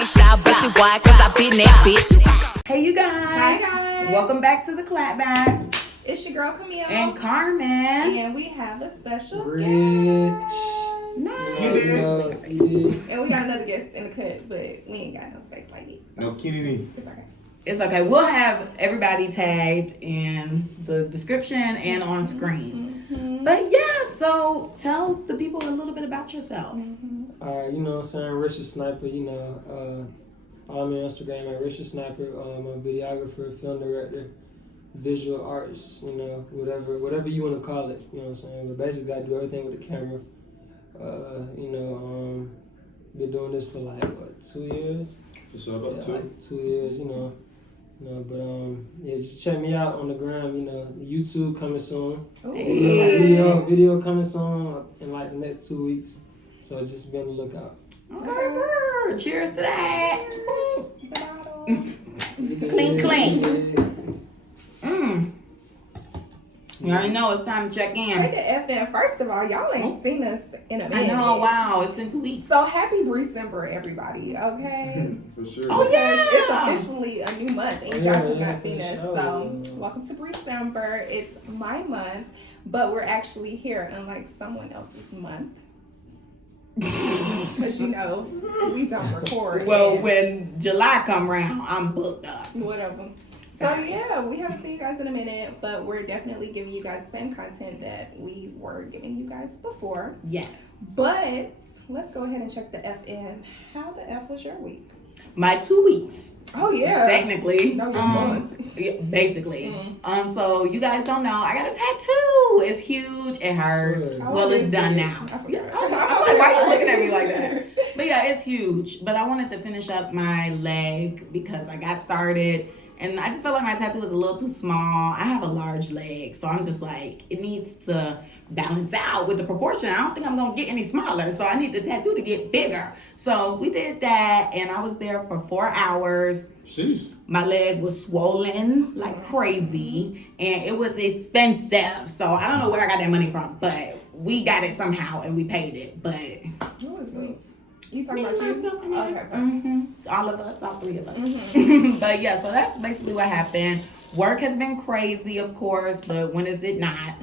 ain't shy, but it why? Cause I been that bitch. Hey you guys. Hi guys. Welcome back to the Clapback. It's your girl Camille. And Carmen. And we have a special Rich. guest. Nice. And we got another guest in the cut, but we ain't got no space like it. So No Kennedy. it's okay. It's okay. We'll have everybody tagged in the description and on screen. Mm-hmm. But yeah, so tell the people a little bit about yourself. You know what I'm saying? Richard Sniper, follow me on Instagram at Richard Sniper. I'm a videographer, film director, visual artist, whatever you want to call it, you know what I'm saying? But basically I do everything with the camera. Been doing this for 2 years? For sure, about two. 2 years, just check me out on the gram, YouTube coming soon. Hey. Video coming soon in the next 2 weeks. So just be on the lookout. Okay, cheers to that. Clean. Clean. You already know it's time to check in. Straight to FN. First of all, y'all ain't seen us in a minute. I know, wow, it's been 2 weeks. So happy December, everybody, okay? For sure. Oh, yeah. It's officially a new month, and you guys have not seen us. Sure. So, welcome to December. It's my month, but we're actually here, unlike someone else's month. Because, we don't record. Well, and when July come around, I'm booked up. whatever. So, yeah, we haven't seen you guys in a minute, but we're definitely giving you guys the same content that we were giving you guys before. Yes. But let's go ahead and check the FN. How the F was your week? My 2 weeks. Oh, yeah. Technically. No, you're month. Yeah, basically. So you guys don't know, I got a tattoo. It's huge. It hurts. Sure. Well, it's done now. I forgot. Yeah, I'm like, why are you looking at me like that? But yeah, it's huge. But I wanted to finish up my leg because I got started. And I just felt like my tattoo was a little too small. I have a large leg, so I'm just like, it needs to balance out with the proportion. I don't think I'm gonna get any smaller, so I need the tattoo to get bigger. So we did that, and I was there for 4 hours. Sheesh. My leg was swollen like crazy, and it was expensive. So I don't know where I got that money from, but we got it somehow, and we paid it. But Who was me? You talking me, about you? myself, and Okay. all of us, all three of us. But yeah, so that's basically what happened. Work has been crazy, of course, but when is it not?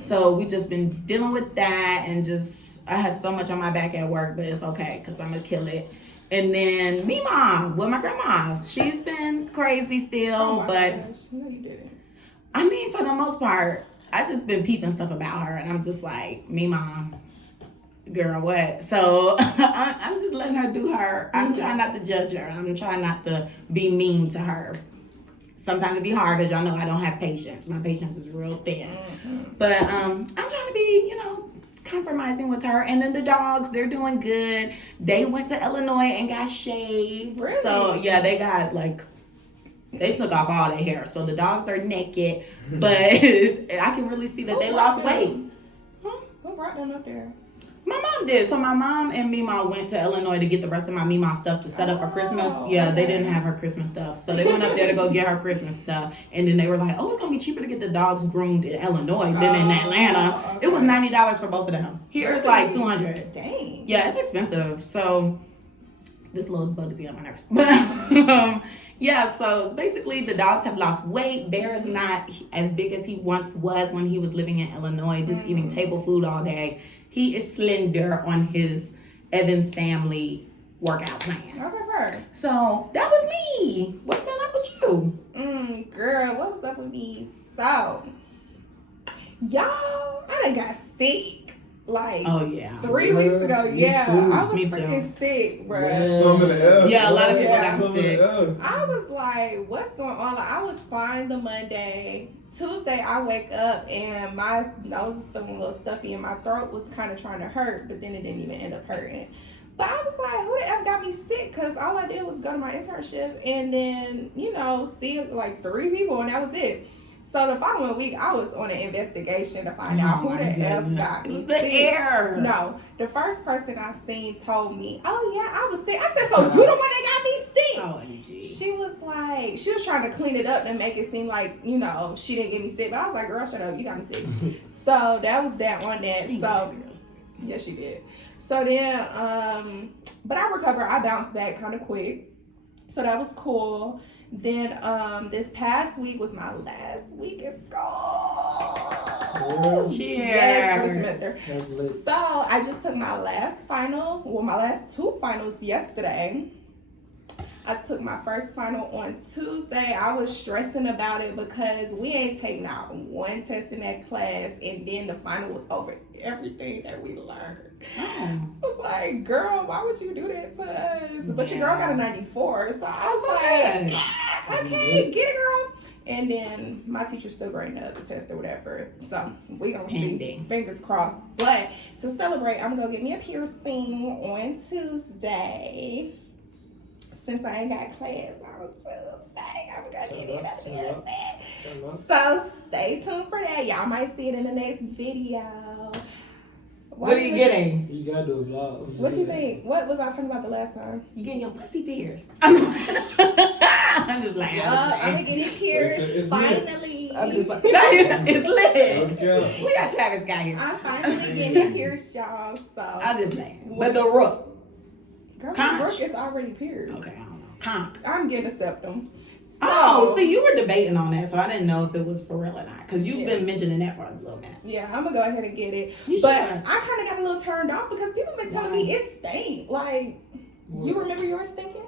So we just been dealing with that, and I have so much on my back at work, but it's okay because I'm gonna kill it. And then me mom, my grandma, she's been crazy still, but Gosh. No, you didn't. I mean, for the most part, I just been peeping stuff about her, and I'm just like, me mom, girl, what? So I'm just letting her do her. I'm trying not to judge her. I'm trying not to be mean to her. Sometimes it be hard because y'all know I don't have patience. My patience is real thin. But I'm trying to be, compromising with her. And then the dogs, they're doing good. They went to Illinois and got shaved. Really? So yeah, they got they took off all their hair. So the dogs are naked, but I can really see that they lost weight. Who brought them up there? My mom did. So my mom and Mima went to Illinois to get the rest of my Mima stuff to set up for Christmas. Yeah, they didn't have her Christmas stuff. So they went up there to go get her Christmas stuff. And then they were like, it's going to be cheaper to get the dogs groomed in Illinois than in Atlanta. Okay. It was $90 for both of them. Here it's like $200. Dang. Yeah, it's expensive. So this little bug is getting on my nerves. Yeah, so basically the dogs have lost weight. Bear is not as big as he once was when he was living in Illinois, just eating table food all day. He is slender on his Evans family workout plan. Okay, first. So that was me. What's been up with you? Girl, what was up with me? So, y'all, I done got sick. Oh yeah. 3 weeks ago. Me Yeah, too. I was Me freaking sick, bro. Some of the F. Yeah, a lot of people Yeah. got sick. I was like, what's going on? I was fine the Monday. Tuesday, I wake up and my nose is feeling a little stuffy and my throat was kind of trying to hurt, but then it didn't even end up hurting. But I was like, who the F got me sick? Because all I did was go to my internship and then, see 3 people and that was it. So the following week, I was on an investigation to find out who the F got me It was the sick. air. No, the first person I seen told me, oh yeah, I was sick. I said, so you the one that got me sick? OMG. She was trying to clean it up and make it seem like, she didn't get me sick. But I was like, girl, shut up. You got me sick. So that was that on that. So Yeah, she did. So then, but I recovered. I bounced back kind of quick. So that was cool. Then this past week was my last week at school. Cheers. Yes, for the semester. That's lit. So I just took my last final, well, my last 2 finals yesterday. I took my first final on Tuesday. I was stressing about it because we ain't taken out one test in that class, and then the final was over everything that we learned. I was like, girl, why would you do that to us? But your girl got a 94, so I was like, yeah, okay, get it, girl. And then my teacher's still grading the other test or whatever. So we gonna see. Fingers crossed. But to celebrate, I'm gonna get me a piercing on Tuesday. Since I ain't got class on Tuesday, I'm gonna get me a piercing. So stay tuned for that. Y'all might see it in the next video. What are you getting? You gotta do a vlog. What you think? What was I talking about the last time? You getting your pussy pierced. I'm just like, I'm gonna get it pierced. It's finally. I'm just like, it's lit. Okay. We got Travis Scott here. I'm finally getting it pierced, y'all. So I just playing. But the rook. girl, Conch. my rook is already pierced. Okay, I don't know. Conch. I'm getting a septum. So, Oh, see, you were debating on that, so I didn't know if it was for real or not. Because you've Yeah. been mentioning that for a little minute. yeah, I'm gonna go ahead and get it. You But should. I kind of got a little turned off because people been telling me it stank. Like, you remember yours stinking?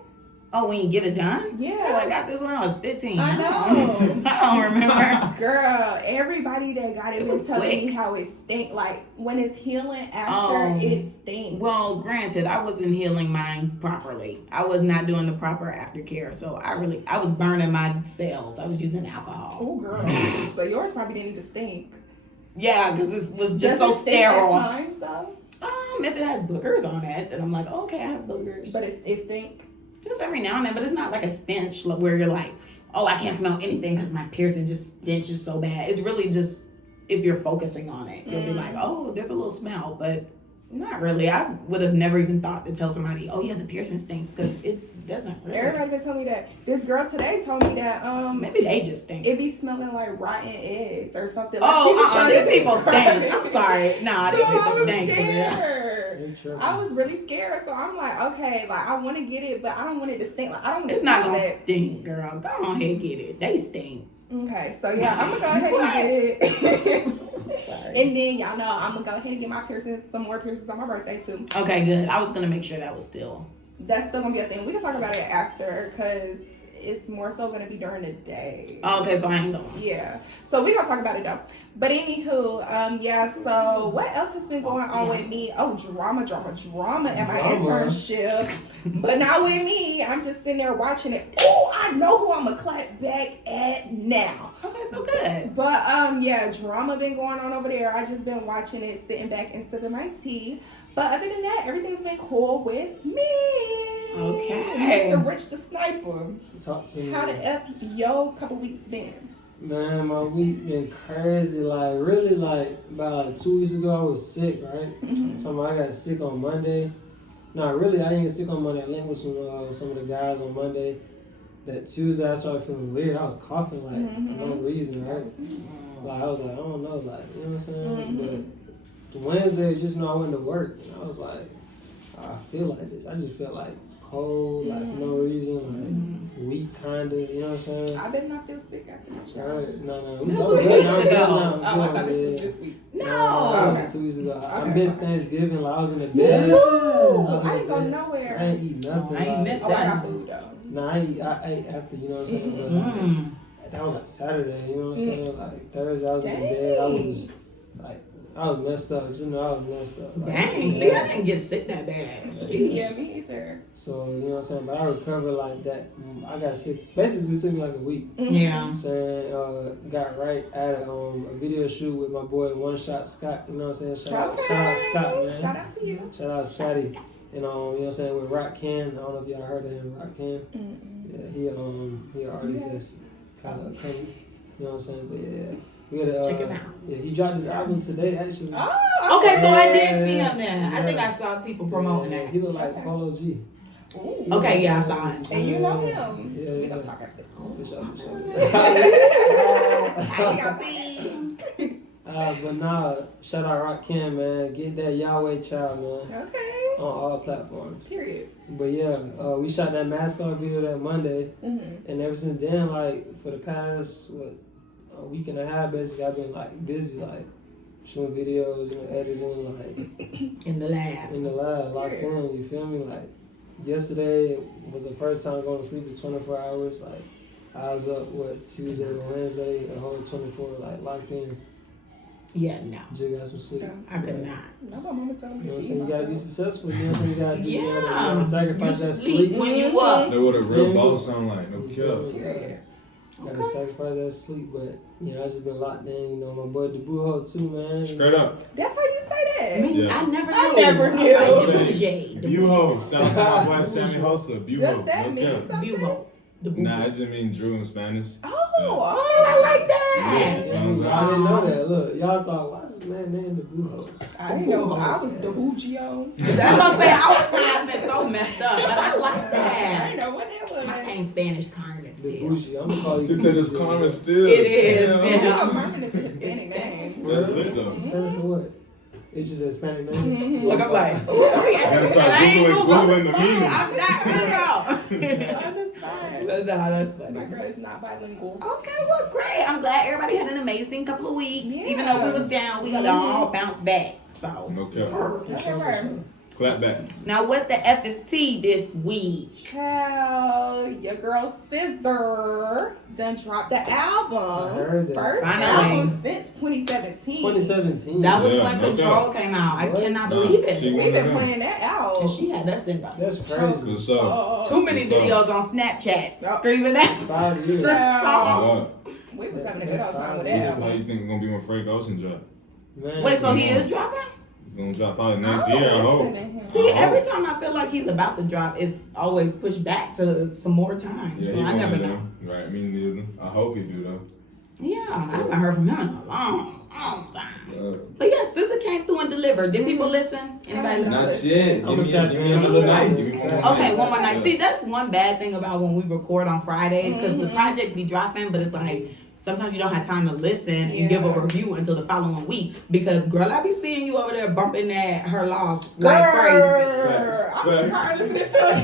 Oh, when you get it done? Yeah. Oh, I got this when I was 15. I know. I don't remember. Girl, everybody that got it, It was was telling quick. me how it stink. Like, when it's healing after, it stinks. Well, granted, I wasn't healing mine properly. I was not doing the proper aftercare, so I was burning my cells. I was using alcohol. Oh, girl. So yours probably didn't even stink. Yeah, because it was just Does so it stink at sterile. times, though? If it has boogers on it, then I'm like, okay, I have boogers. But it stink. Just every now and then, but it's not like a stench where you're like, oh, I can't smell anything because my piercing just stenches so bad. It's really just if you're focusing on it, you'll be like, oh, there's a little smell, but not really. I would have never even thought to tell somebody, oh yeah, the piercing stinks, because it doesn't really. Everybody been telling me that. This girl today told me that Maybe they just stink. it be smelling like rotten eggs or something. Like Oh, to these people stink. describe I'm it. sorry. Nah, So these I people was stink. for real. scared. I was really scared, so I'm like, okay, like I want to get it, but I don't want it to stink. Like I don't want to It's not smell gonna that. stink, girl. Go on ahead and get it. They stink. Okay, so yeah, I'm gonna go ahead and get it. And then y'all know I'm gonna go ahead and get my piercings, some more piercings on my birthday too. Okay, good. I was gonna make sure that was still. That's still gonna be a thing. We can talk about it after because it's more so gonna be during the day. Oh, okay, so I ain't going. Yeah. So we gonna talk about it though. But anywho, yeah, so what else has been going on with me? Oh, drama at my internship. But not with me. I'm just sitting there watching it. Oh, I know who I'm gonna clap back at now. Okay, so good. But yeah, drama been going on over there. I just been watching it, sitting back and sipping my tea. But other than that, everything's been cool with me. Okay. Mr. Rich the Sniper. Talk to me. How the F yo couple weeks been? Man, my week been crazy. Like, really, like, about like 2 weeks ago, I was sick, right? So I got sick on Monday. No, really, I didn't get sick on Monday. I linked with some of the guys on Monday. That Tuesday, I started feeling weird. I was coughing, like, for no reason, right? Like, I was like, I don't know, like, you know what I'm saying? But Wednesday, just know I went to work, and I was like, I feel like this. I just felt like cold, like, for no reason, like, weak, kind of, you know what I'm saying? I better not feel sick after that show. Right, no. This I'm was good weeks now, I'm good ago. now, Oh, I I'm thought good, this was yeah. this week. No. Like 2 weeks ago. I Okay. missed Thanksgiving. Like, I was in the Me bed. too. was in I the ain't go bed. nowhere. I ain't eat nothing. I ain't like, missed Oh, I got food though. Nah, I ate after, you know what I'm saying? But that was like Saturday, you know what I'm saying? Like Thursday, I was in the bed. I was like, I was messed up. You know, I was messed up. Like, Dang, see, I didn't get sick that bad. Yeah, me either. So, you know what I'm saying? But I recovered like that. I got sick. Basically, it took me like a week. Yeah. You know what I'm saying? Got right at a video shoot with my boy One Shot Scott. You know what I'm saying? Shout out Scott, man. Shout out to you. Shout out Scotty. And you know what I'm saying, with Rock Ken. I don't know if y'all heard of him, Rock Ken. Yeah, he an artist that's kind of funny. You know what I'm saying? But yeah. We gotta, Check him out. Yeah, he dropped his album today actually. Oh, Okay, so I did Yeah, see him then. I yeah. think I saw people promoting Yeah, that. he look like Okay. Polo G. Ooh. Okay, yeah, I saw it. And you know him. Yeah, We yeah. gonna talk after. For sure. I got these. But nah, shout out Rakim, man. Get that Yahweh child, man. Okay. On all platforms. Period. But yeah, we shot that mascot video that Monday. Mm-hmm. And ever since then, like, for the past, a week and a half, basically, I've been, like, busy, like, shooting videos, editing, like... In the lab, locked in, you feel me? Like, yesterday was the first time going to sleep for 24 hours, like, I was up, Tuesday to Wednesday, a whole 24, like, locked in. Yeah, no. Just got some sleep. I could not. No, my mama told me You know what I'm to feed saying? You gotta be myself. successful. You know what I'm saying? You gotta do, you Yeah. gotta sacrifice You that sleep sleep. when you up. That's what a real boss sound like. No cap. Yeah. Gotta sacrifice that sleep, but you know I just been locked in. You know my boy DeBuho too, man. Straight up. That's how you say that. Me, Yeah. I never knew. I never knew. Like, the Buho. Shout out to my boy Sammy Hosa. Buho. Does that No mean cap. something? Buho. Nah, it just means Drew in Spanish. Oh, I like that. I didn't know that. Look, y'all thought, why is this man named DeBuho? I didn't know. I was the Bugio. That's what I'm saying. I was pronouncing it so messed up, but I like I that. didn't know what that was. My name's Spanish Carmen The still. Bougie. I'm gonna call you. She said it's Carmen still. It is. Yeah. You Yeah. know, Carmen is a Hispanic name. That's lit though. Spanish for what? It's just a Hispanic name. Mm-hmm. Look, I'm like, Gotta start I ain't Googling the meaning. I'm not real. Understand. No, that's funny. My girl is not bilingual. Okay, well, great. I'm glad everybody had an amazing couple of weeks. Yeah. Even though we was down, we all bounced back. So, No cap. Whatever. Clapback. now what the F is T this week? Child, your girl Scissor done dropped the album. I heard that. First Finally. album since 2017. 2017. That was Yeah, when no Control came out. I What? cannot Nah, believe it. she- We've been playing that out. And she had us in the That's crazy. What's up? too many What's up? videos on Snapchat Oh. screaming that. 5 years. Child, What? we was having a good old time with that Why album. you think it's gonna be when Frank Ocean drop? Man, Wait, so he is dropping? It's gonna drop probably next year, I hope. See, every time I feel like he's about to drop, it's always pushed back to some more time. Yeah, So he I one never of know. them. Right, me neither. I hope he do though. Yeah, I haven't heard from him in a long time. Uh, But yeah, SZA came through and delivered. Did people listen? Anybody listen? Not yet. I'm gonna tap Give me in. another night. Give me one more Okay, night. one more night. Yeah. See, that's one bad thing about when we record on Fridays because the projects be dropping, but it's like sometimes you don't have time to listen and give a review until the following week because girl, I be seeing you over there bumping that her loss like crazy. I'm Facts. listening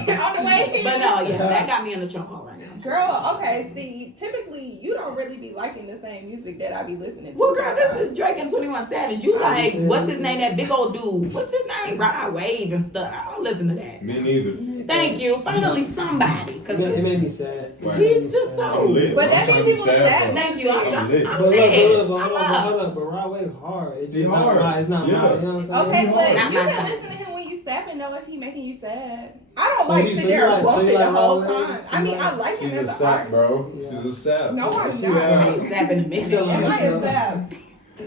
to it on the way here. But no, yeah, that got me in a chokehold right now. Girl, okay, see, typically you don't really be liking the same music that I be listening to. Well, girl, sometimes. this is Drake and 21 Savage. You like, Listen, what's his listen. name? That big old dude. What's his name? Ride Wave and stuff. I don't listen to that. Me neither. Thank you. Finally, somebody. It Because made me sad. Right. he's just so. I'm lit. But I'm that trying made to be people sad sad. for- Thank you. I'm I'm trying. lit. I'm But look, lit. hold up. But Rod Wave hard. It's He just not hard. loud. It's not Yeah. loud. You know what I'm saying? Okay, He but hard. Not you my can type. listen to him when you sapping though if he making you sad. I don't So like you- sit so you there like- and so bump you it the like whole Rod Wave? time. So I mean, you I like She's him a as an sap, artist. bro. Yeah. She's a sap. No, I'm She not. a- I ain't sapping a minute. Tell Am me. I a sap?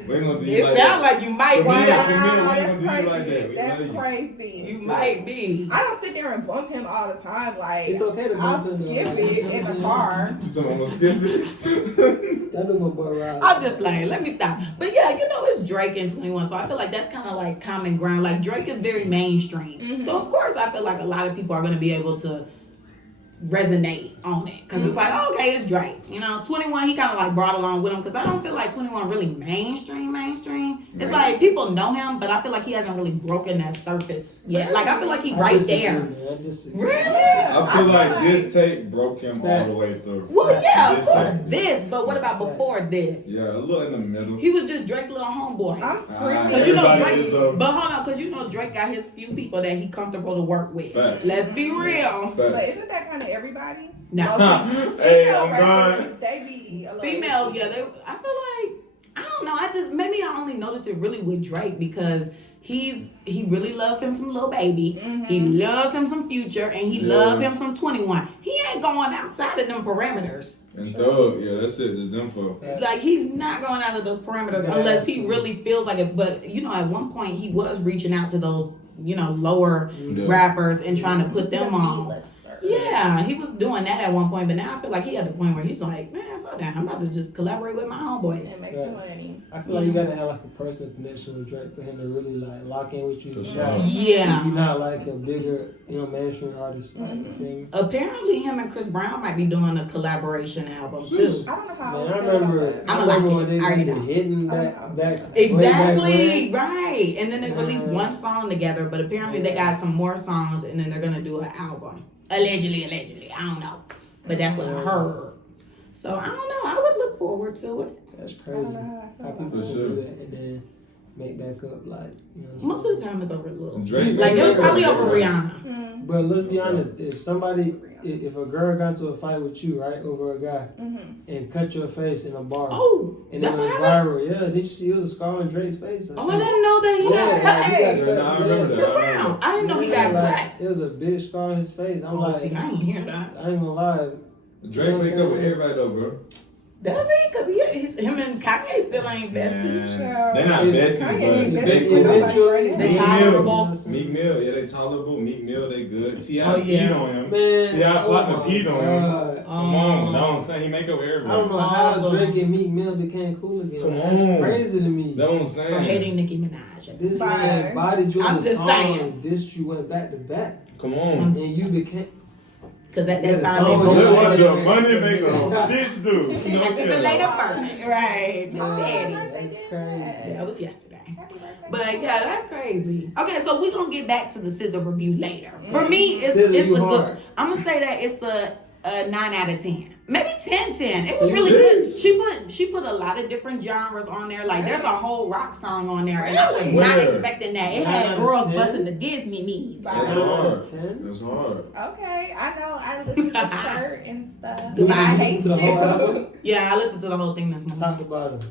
We ain't gonna do you It like sounds that. like you might Wow. be. Yeah. Wow, we ain't that's gonna do you like crazy. that. We That's love you. crazy. You might be. I don't sit there and bump him all the time. Like It's okay to I'll bump him, skip though. it in the car. So I'm gonna skip it. That knew my boy Rod. I'm just playing. Let me stop. But yeah, you know it's Drake and 21, so I feel like that's kind of like common ground. Like Drake is very mainstream, so of course I feel like a lot of people are gonna be able to resonate on it because it's like, oh, okay, it's Drake. You know, 21 he kind of like brought along with him because I don't feel like 21 really mainstream. It's Right. like people know him, but I feel like he hasn't really broken that surface yet. Like I feel like he I right disagree, there. man. I disagree. Really? I feel like this tape broke him all the way through. Well, yeah, of This course tape. this, but what about before this? Yeah, a little in the middle. He was just Drake's little homeboy. I'm screaming. Cause you know Everybody Drake, is, though. but hold on, cause you know Drake got his few people that he comfortable to work with. Facts. Let's be real. But Facts. isn't that kind of everybody? No, Hey, Female I'm rappers, done. they be a little females, yeah, they. I feel like I don't know. I just maybe I only noticed it really with Drake because he really loved him some Lil Baby. He loves him some Future, and he Yeah. loved him some 21. He ain't going outside of them parameters. And Thug, yeah, that's it. Just them for. Like he's not going out of those parameters Yeah, unless he absolutely. really feels like it. But you know, at one point he was reaching out to those lower Yeah. rappers and trying to put them on. B-lister. Yeah, he was doing that at one point, but now I feel like he at the point where he's like, man, fuck well then. I'm about to just collaborate with my homeboys. And make some money. I feel like you gotta have like a personal connection with Drake for him to really like lock in with you. For sure. Yeah. If you're not like a bigger, mainstream artist. Like, you feel me? Apparently, him and Chris Brown might be doing a collaboration album too. I don't know how Man, I I feel remember, about that. I'ma I like remember it. when they I already were know. hitting back way back Exactly, when. right. And then they released one song together, but apparently they got some more songs, and then they're gonna do an album. Allegedly, I don't know, but that's what I heard. So I don't know. I would look forward to it. That's I don't crazy. know how I How feel people about can sure. do that and then make back up like, Most of the time, it's over Lil. Drake, Like it was probably Drake, over Drake. Rihanna. that. But let's be honest, if a girl got into a fight with you, right, over a guy, and cut your face in a bar, Oh, and that's it what went happened. viral, yeah, did you see it was a scar on Drake's face? Oh, I didn't know that he got like, cut. he got Yeah, nah, I remember that. Chris Brown. I didn't know he got like, cut. it was a big scar on his face. I'm Oh, like, see, I ain't hear that. I ain't gonna lie. Drake make up with everybody though, bro. Does he? Because him and Kanye still ain't besties. Man, they not besties, Kanye ain't but besties they with nobody eventually- right now. They Meek tolerable. Mill, Meek Mill, yeah, they tolerable. Meek Mill, they good. T.I. Oh, yeah. peed on him. Man, T.I. partner my peed on him. God. Come on, that's what I'm saying. He make up with I don't everybody. know how Awesome. Drake and Meek Mill became cool again. Come That's on. crazy to me. That's what I'm For saying. hating Nicki Minaj. This Fine. man bodied you in I'm the just song saying. and dissed you went back to back. Come on. And you became... Because at Yeah, that the time, song they was- both Look what the Yeah. money maker bitch do. You know, happy belated birthday. Right. Miss Yeah. Daddy. That's crazy. Yeah, that was yesterday. Happy birthday. But yeah, that's crazy. Okay, so we're gonna get back to the scissor review later. For me, it's Scissor a you good. hard. I'm gonna say that it's a 9 out of 10. Maybe 10. It So was really serious? good. She put a lot of different genres on there. Like there's a whole rock song on there, and I was Really? not Where? expecting that. It 9 had out of girls 10? busting the Disney knees. That's Wow. hard. 10? That's hard. Okay, I know. I listened to Shirt and stuff. Goodbye. I hate Listen to the whole you. album? Yeah, I listened to the whole thing this morning. Talk about it.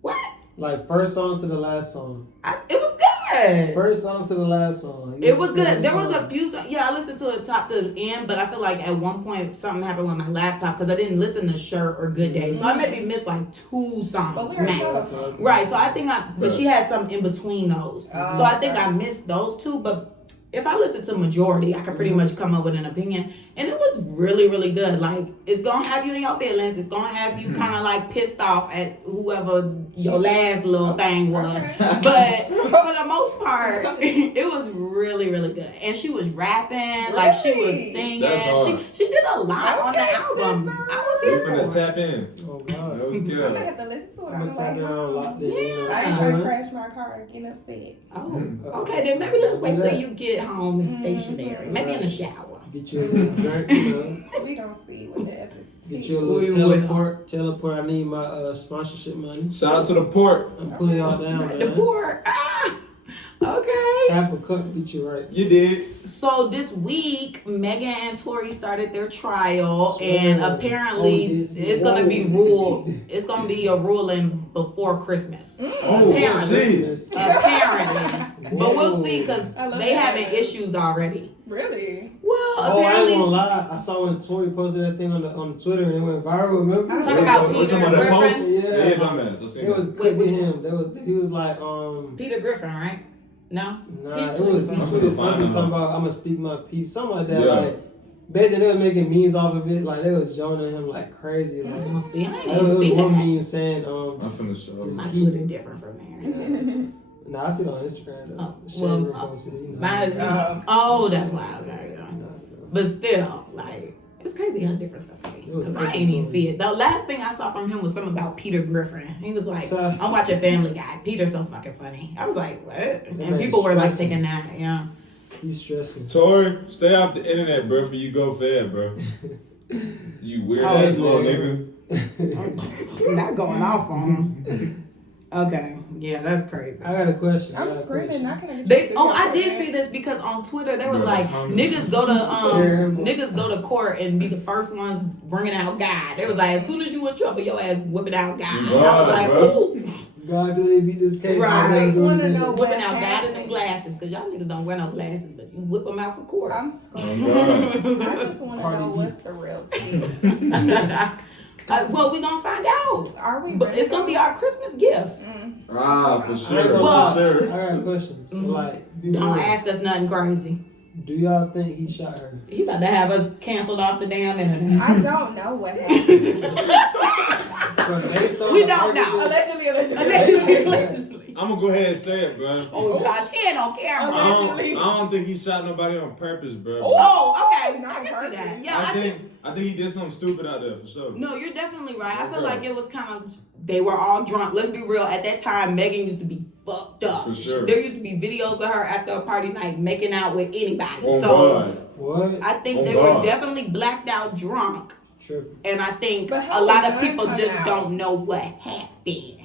What? Like first song to the last song. It was good. First song to the last song. It was good. There was a few songs. Yeah, I listened to it top to end, but I feel like at one point something happened with my laptop because I didn't listen to Shirt or Good Day. So I maybe missed like 2 But songs we already max. know. Right, so I think but she had some in between those. Oh, So I think okay. I missed those 2, but if I listen to majority, I could pretty much come up with an opinion. And it was really, really good. Like, it's going to have you in your feelings. It's going to have you kind of like pissed off at whoever your last little thing was. But for the most part, it was really, really good. And she was rapping, like she was Really? singing. That's hard. She did a lot on the Okay, album. sister. I was They here for finna it. tap in. Oh, God. No I'm gonna good. have to listen to it. I'm I'm going to tap like, it on locked in. Yeah. I ain't trying to crash my car and get upset. Oh, okay. Then maybe let's wait till you get home and stationary. Maybe in the shower. Get you a little drink, you know. We don't see what the F is. Get you a We little will. teleport. I need my sponsorship money. Shout out to the port. I'm putting y'all down, The man. board. Okay. Half a cup get you right. You did. So this week, Megan and Tori started their trial, Sure. and apparently Oh, this it's gonna be is- ruled. It's gonna be a ruling before Christmas. Oh, Apparently. shit. Apparently, but we'll see because I love they that. having issues already. Really? Well, Oh, I ain't apparently, gonna lie. I saw when Tori posted that thing on the Twitter and it went viral. Remember? talk about What Peter you talking about, that post? Griffin. Yeah. Yeah, dumbass. I seen It was that. clipping him. He was like, Peter Griffin, right? No. nah, He it was he tweeted tweeted something something. talking about I'm gonna speak my piece, something like that. Yeah. Like basically they was making memes off of it, like they was joining him like crazy. Like We'll see. I ain't there even was see one that. meme saying I'm finna show. Just My keep- Twitter different from theirs. Nah, I see it on Instagram though. Oh, Shaver well, posted it, you know. Mine, oh, that's why. Okay, yeah. But still, like, it's crazy how different stuff can be. It was Because I different ain't even to see it. The last thing I saw from him was something about Peter Griffin. He was like, So- I'm watching Family Guy. Peter's so fucking funny. I was like, what? And man people were like stressing. taking that, yeah. He's stressing. Tori, stay off the internet, bro, for you go fed, bro. You weird Oh, ass yeah. little nigga. Not going off on him. Okay, yeah, that's crazy. I got a question. I'm screaming. Not gonna get They, I did see this because on Twitter they was Bro, like comments. niggas go to Terrible. niggas go to court and be the first ones bringing out God. They was like as soon as you in trouble, your ass whipping out God. I was like, bro. ooh, God, if they beat this case, Right. I'm I just gonna wanna do it know again. whipping out God in happened? them glasses because y'all niggas don't wear no glasses, but you whip them out for court. I'm Oh, screaming. God. I just want to Cardi know B. what's the real tea. Well, we gonna find out, Are we? but it's gonna be our Christmas gift. Ah, for I sure, Well, for sure. got a question. So like, Don't ask us nothing crazy. Do y'all think he shot her? He about to have us canceled off the damn internet. I don't know what happened. We don't know. Allegedly. I'm gonna go ahead and say it, bro. Oh gosh, he ain't on camera. I don't think he shot nobody on purpose, bro. Oh, okay. Not I can on see that. purpose. Yeah, I think he did something stupid out there for sure. No, you're definitely right. I feel Okay. like it was kind of, they were all drunk. Let's be real. At that time, Megan used to be fucked up. For sure. There used to be videos of her after a party night making out with anybody. Oh, so God. What? I think Oh, they God. were definitely blacked out drunk. Tripping. And I think But a how lot did of gun people come just out? don't know what happened.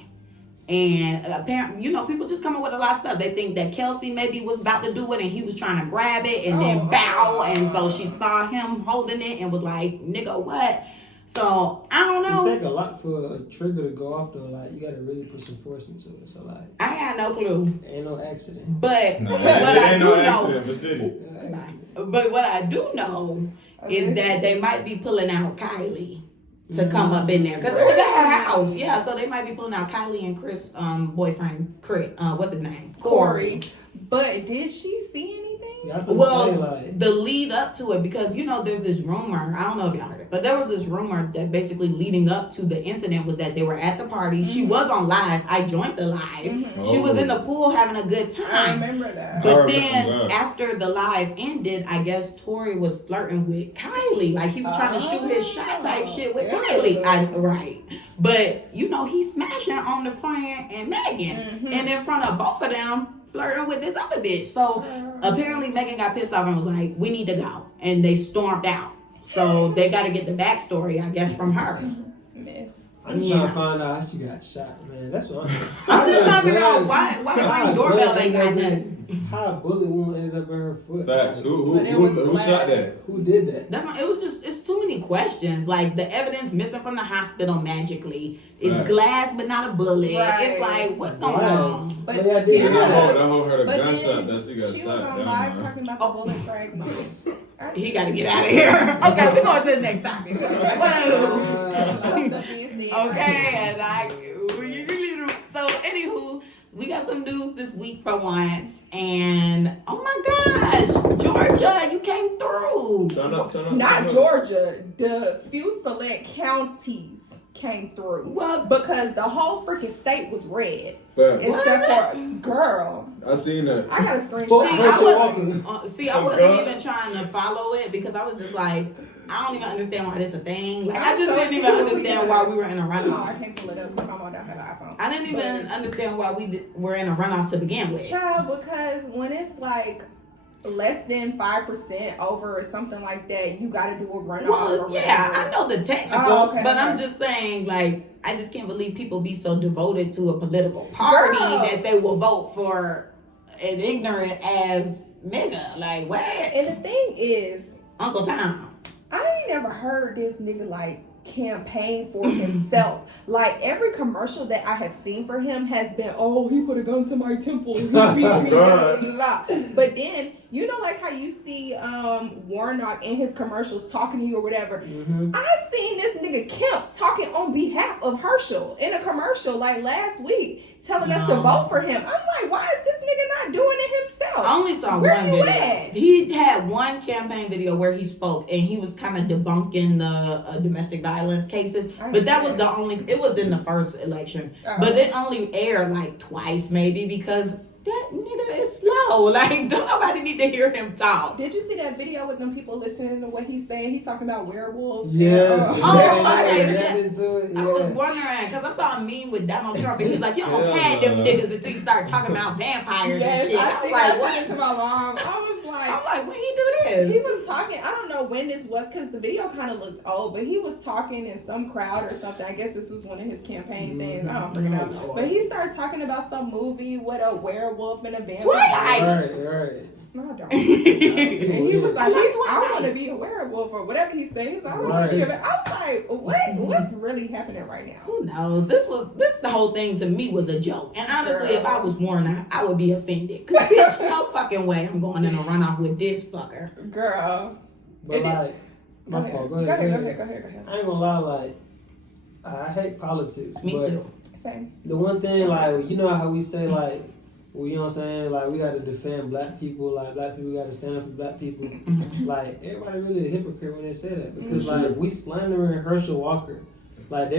And apparently, people just coming with a lot of stuff. They think that Kelsey maybe was about to do it and he was trying to grab it and then bow. And so she saw him holding it and was like, nigga, what? So, I don't know. It take a lot for a trigger to go off though. Like, you gotta really put some force into it. So, like, I got no clue. ain't no accident. But No, what I ain't do no know, accident, but did it? No accident. but what I do know is that they might be pulling out Kylie to come up in there because it was at her house. Yeah, so they might be pulling out Kylie and Chris' boyfriend, Chris. What's his name? Corey. But did she see anything? Yeah, I was Well, saying, like, the lead up to it, because there's this rumor. I don't know if y'all heard it, but there was this rumor that basically leading up to the incident was that they were at the party. She was on live. I joined the live. She was in the pool having a good I time. remember that. But I remember then that. after the live ended, I guess Tori was flirting with Kylie. Like he was trying to shoot his shot type shit with yeah. Kylie. Right. But he smashing on the friend and Megan. And in front of both of them, flirting with this other bitch. So apparently Megan got pissed off and was like, we need to go. And they stormed out. So they got to get the backstory, I guess, from her. Miss. I'm just trying to find out how she got shot, man. That's what I'm just trying to figure out why the doorbell ain't got nothing. How a bullet wound ended up in her foot. Facts. Like, Who shot that? who did that? That's not, it's too many questions. Like the evidence missing from the hospital magically. It's Right. glass but not a bullet. Right. It's like, what's going Yes. on? But But yeah, I did yeah. know that. That whole heard a But gunshot then that she got she shot. was on Damn, live man. talking about the bullet fragments. He got to get out of here. Okay, we're going to the next topic. Okay, and so anywho, we got some news this week for once, and oh my gosh, Georgia, you came through. Turn up. Not Georgia. The few select counties came through. Well, Because the whole freaking state was red. Facts. Except for girl. I seen that. I got a Well, screenshot. I wasn't even trying to follow it because I was just like, I don't even understand why this a thing. Like, I just didn't even understand why we were in a Oh, I runoff. can't pull it up because I'm on that iPhone. I didn't even understand why were in a runoff to begin with. Child, because when it's like less than 5% over or something like that, you got to do a runoff. Well, or yeah, whatever. I know the technicals, Oh, okay, but I'm okay. just saying, like, I just can't believe people be so devoted to a political party that they will vote for an ignorant ass nigga. Like, what? And the thing is, Uncle Tom. I ain't never heard this nigga like campaign for himself. Like every commercial that I have seen for him has been, oh, he put a gun to my temple, he beat me, blah, blah, blah. But then like how you see Warnock in his commercials talking to you or whatever. I seen this nigga Kemp talking on behalf of Herschel in a commercial like last week, telling us to vote for him. I'm like, why is this nigga not doing it himself? I only saw Where one you video. at? He had one campaign video where he spoke and he was kind of debunking the domestic violence cases. But that was it was in the first election. But it only aired like twice maybe because that nigga is slow. Like, don't nobody need to hear him talk. Did you see that video with them people listening to what he's saying? He's talking about werewolves. Yes. And, I was wondering because I saw a meme with Donald Trump and he was like, you almost had them niggas until you start talking about vampires and shit. I was like, what? To my mom. I was like, when he do this? He was talking. I don't know when this was because the video kind of looked old, but he was talking in some crowd or something. I guess this was one of his campaign things. I don't freaking know. But he started talking about some movie with a werewolf and a vampire. Right. No, I don't. And he was like, I want to be a werewolf or whatever he said. He was like, I want to be a werewolf. I was like, what's really happening right now? Who knows? This the whole thing to me was a joke. And honestly, if I was Warner, I would be offended. Because bitch, no fucking way I'm going in a runoff with this fucker. Girl. But like, my fault. Go ahead. I ain't gonna lie, like, I hate politics. Me too. Same. The one thing, like, you know how we say, like, you know what I'm saying? Like, we got to defend black people. Like, black people got to stand up for black people. Like, everybody really a hypocrite when they say that. Because, like, we slandering Herschel Walker. Like,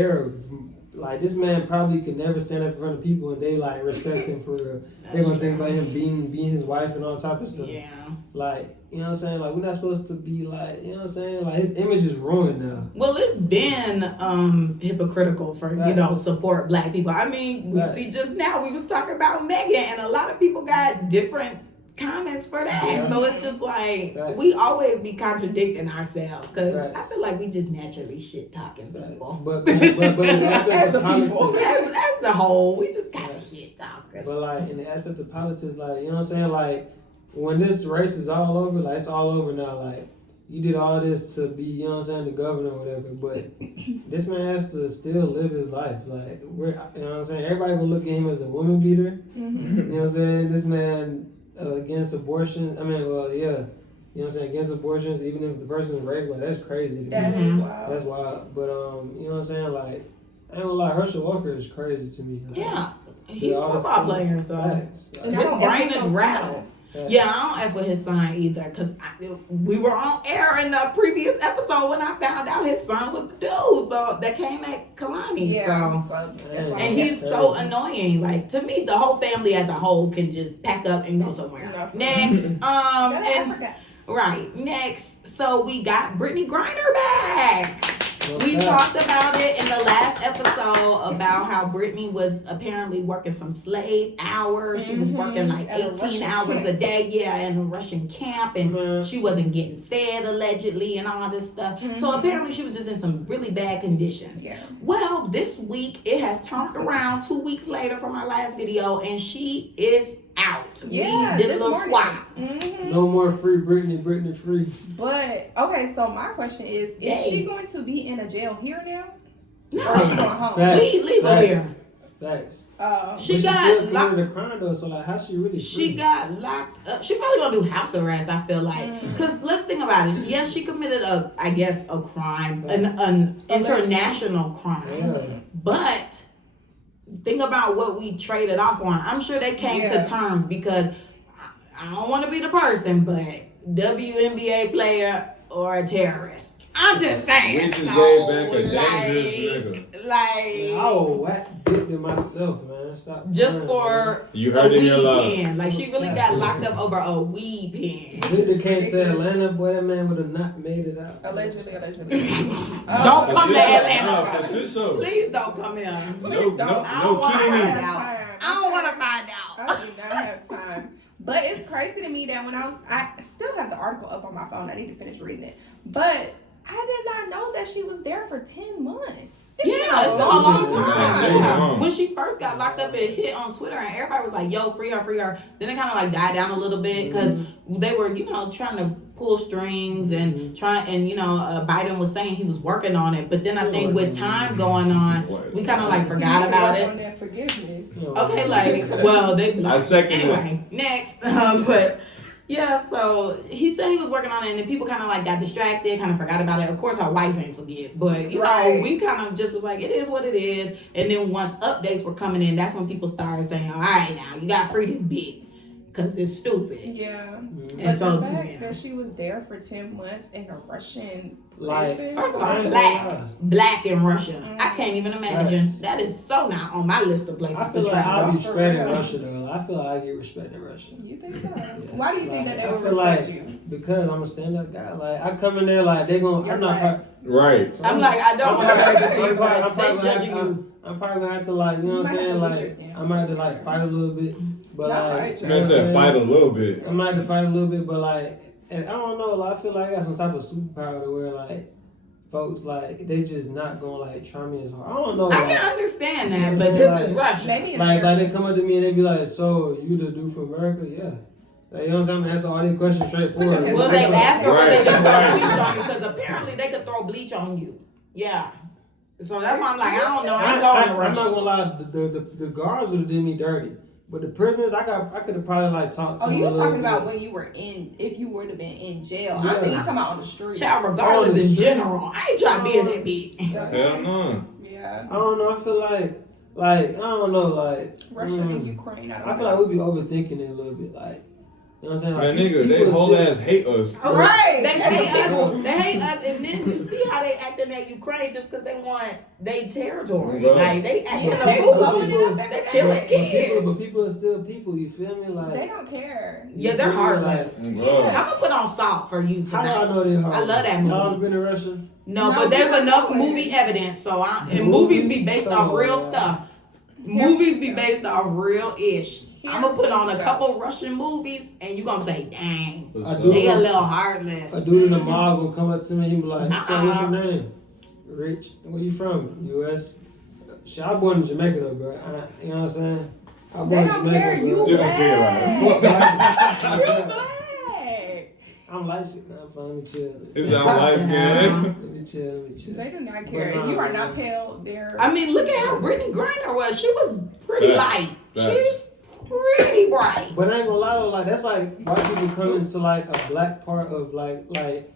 like, this man probably could never stand up in front of people and they, like, respect him for real. They're going to think about him being his wife and all type of stuff. Yeah. Like, you know what I'm saying? Like, we're not supposed to be, like, you know what I'm saying? Like, his image is ruined now. Well, it's been hypocritical for, support black people. I mean, we see just now, we was talking about Megan, and a lot of people got different comments for that. Yeah. So it's just like, we always be contradicting ourselves, because I feel like we just naturally shit talking people. But as a people, as the whole, we just kind of shit talkers. But like, in the aspect of politics, like, you know what I'm saying? Like, when this race is all over, like, it's all over now. Like, you did all this to be, you know what I'm saying, the governor or whatever, but this man has to still live his life. Like, you know what I'm saying? Everybody gonna look at him as a woman beater. You know what I'm saying? This man against abortion. I mean, well, yeah. You know what I'm saying? Against abortions, even if the person is raped, like, that's crazy. That is wild. That's wild. But, you know what I'm saying? Like, I ain't gonna lie, Herschel Walker is crazy to me. Like, yeah. He's a football player, so his brain is rattled. Yeah, I don't F with his son either, because we were on air in the previous episode when I found out his son was the dude, so that came at Kalani. Yeah, so that's why he's so annoying. Like, to me, the whole family as a whole can just pack up and go somewhere. Next, next, so we got Brittany Griner back. We talked about it in the last episode about how Brittany was apparently working some slave hours. She was working like 18 hours a day, in a Russian camp, and she wasn't getting fed allegedly and all this stuff. So apparently she was just in some really bad conditions. Yeah. Well, this week it has turned around 2 weeks later from our last video, and she is out. Yeah, we did a little swap. No more free Brittany free. But okay, so my question is she going to be in a jail here now? No, or is she going home? We legal here. Facts. She got locked the crime though, so like, how she really? She got locked up. She probably gonna do house arrest. I feel like, because let's think about it. Yes, she committed a crime, an international crime, but think about what we traded off on. I'm sure they came to terms, because I don't want to be the person, but WNBA player or a terrorist. I'm just saying. We just gave back a dangerous whack dick to myself, man. Stop. Just for you heard a in your weed pen. Like, she really got locked up over a weed pen. They came to Atlanta, boy, that man would have not made it out. Allegedly. Don't come to Atlanta. Please don't come here. Please don't. I don't want to find out. I do not have time. But it's crazy to me that when I still have the article up on my phone. I need to finish reading it. But I did not know that she was there for 10 months. It's been a long time. When she first got locked up, it hit on Twitter, and everybody was like, yo, free her. Then it kind of like died down a little bit, because they were, trying to pull strings and Biden was saying he was working on it. But then I think with time going on, we kind of like forgot about it. On that forgiveness. Okay, like, well, I second anyway, next. But yeah, so he said he was working on it, and then people kind of like got distracted, kind of forgot about it. Of course, her wife ain't forget, but we kind of just was like, it is what it is. And then once updates were coming in, that's when people started saying, all right, now you got free this bitch, because it's stupid. Yeah. And but so the fact that she was there for 10 months in a Russian prison. First of all, black in Russia. I can't even imagine. That is so not on my list of places I feel to like travel. I'll be respected in Russia though. I feel like I get respect in Russia. You think so? Yes. Why do you think that they would respect you? Because I'm a stand-up guy. Like, I come in there like they gonna. You're I'm not. Right. I'm like, I don't want to break it to you, but they judging you. I'm probably gonna have to, like, you know what I'm saying? Like, I might have to like fight a little bit, but like, fight a little bit. I might have to fight a little bit, but like, and I don't know. Like, I feel like I got some type of superpower to where like folks like they just not gonna like try me as hard. I don't know. I can understand that, but this is Russia. Like they come up to me and they be like, "So you the dude from America?" Yeah. Like, you know what I'm saying? Answer all these questions straightforward. Well, they ask her when they just throw bleach on you, because apparently they could throw bleach on you. Yeah. So that's why I'm like, I don't know. I'm going to Russia. I'm not gonna lie. The guards would have did me dirty. But the prisoners, I could have probably like talked to them. Oh, you're talking about when you were if you would have been in jail. Yeah. I think he's talking about on the street. Child, regardless in general. I ain't trying to be in that bitch. Hell no. Yeah. I don't know. I feel Like, I don't know, like Russia and Ukraine. I feel like we'd be overthinking it a little bit, like. You know what I'm saying? Man, Like, nigga, they whole ass hate us. Oh, Right. They hate us. They hate us, and then you see how they acting at Ukraine just because they want their territory. Bro. Like they acting Yeah, they a fool. blowing it up every They day. killing But kids. people are still people. You feel me? Like They don't care. Yeah, they're heartless. Bro. I'm gonna put on Salt for you How y'all tonight. know they're heartless? I love that movie. Y'all been to Russia? No, No, but there's we don't enough know it. movie evidence, so and movies be based off real stuff. Movies be based off real ish. I'm gonna put on a couple Russian movies, and you gonna say, "Dang, they a little heartless." A dude in the mall gonna come up to me and be like, "So what's your name?" Rich. Where you from? U.S. Shit, I born in Jamaica though, bro. You know what I'm saying? I born They in don't Jamaica. care. You bro. They don't care black. Fuck, You like- black. I'm light shit now. Let me chill. It's our life, man. Let me chill. They do not care. If you are not pale, they're. I mean, look at how Brittany Griner was. She was pretty Facts. light. Facts. She's pretty bright. But I ain't gonna lie though, like that's like white people coming to like a black part of like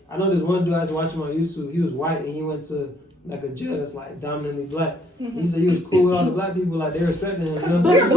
I know this one dude I was watching on YouTube. He was white and he went to like a jail that's like dominantly black. He said he was cool with all the black people, like they respected him. You know what I'm saying?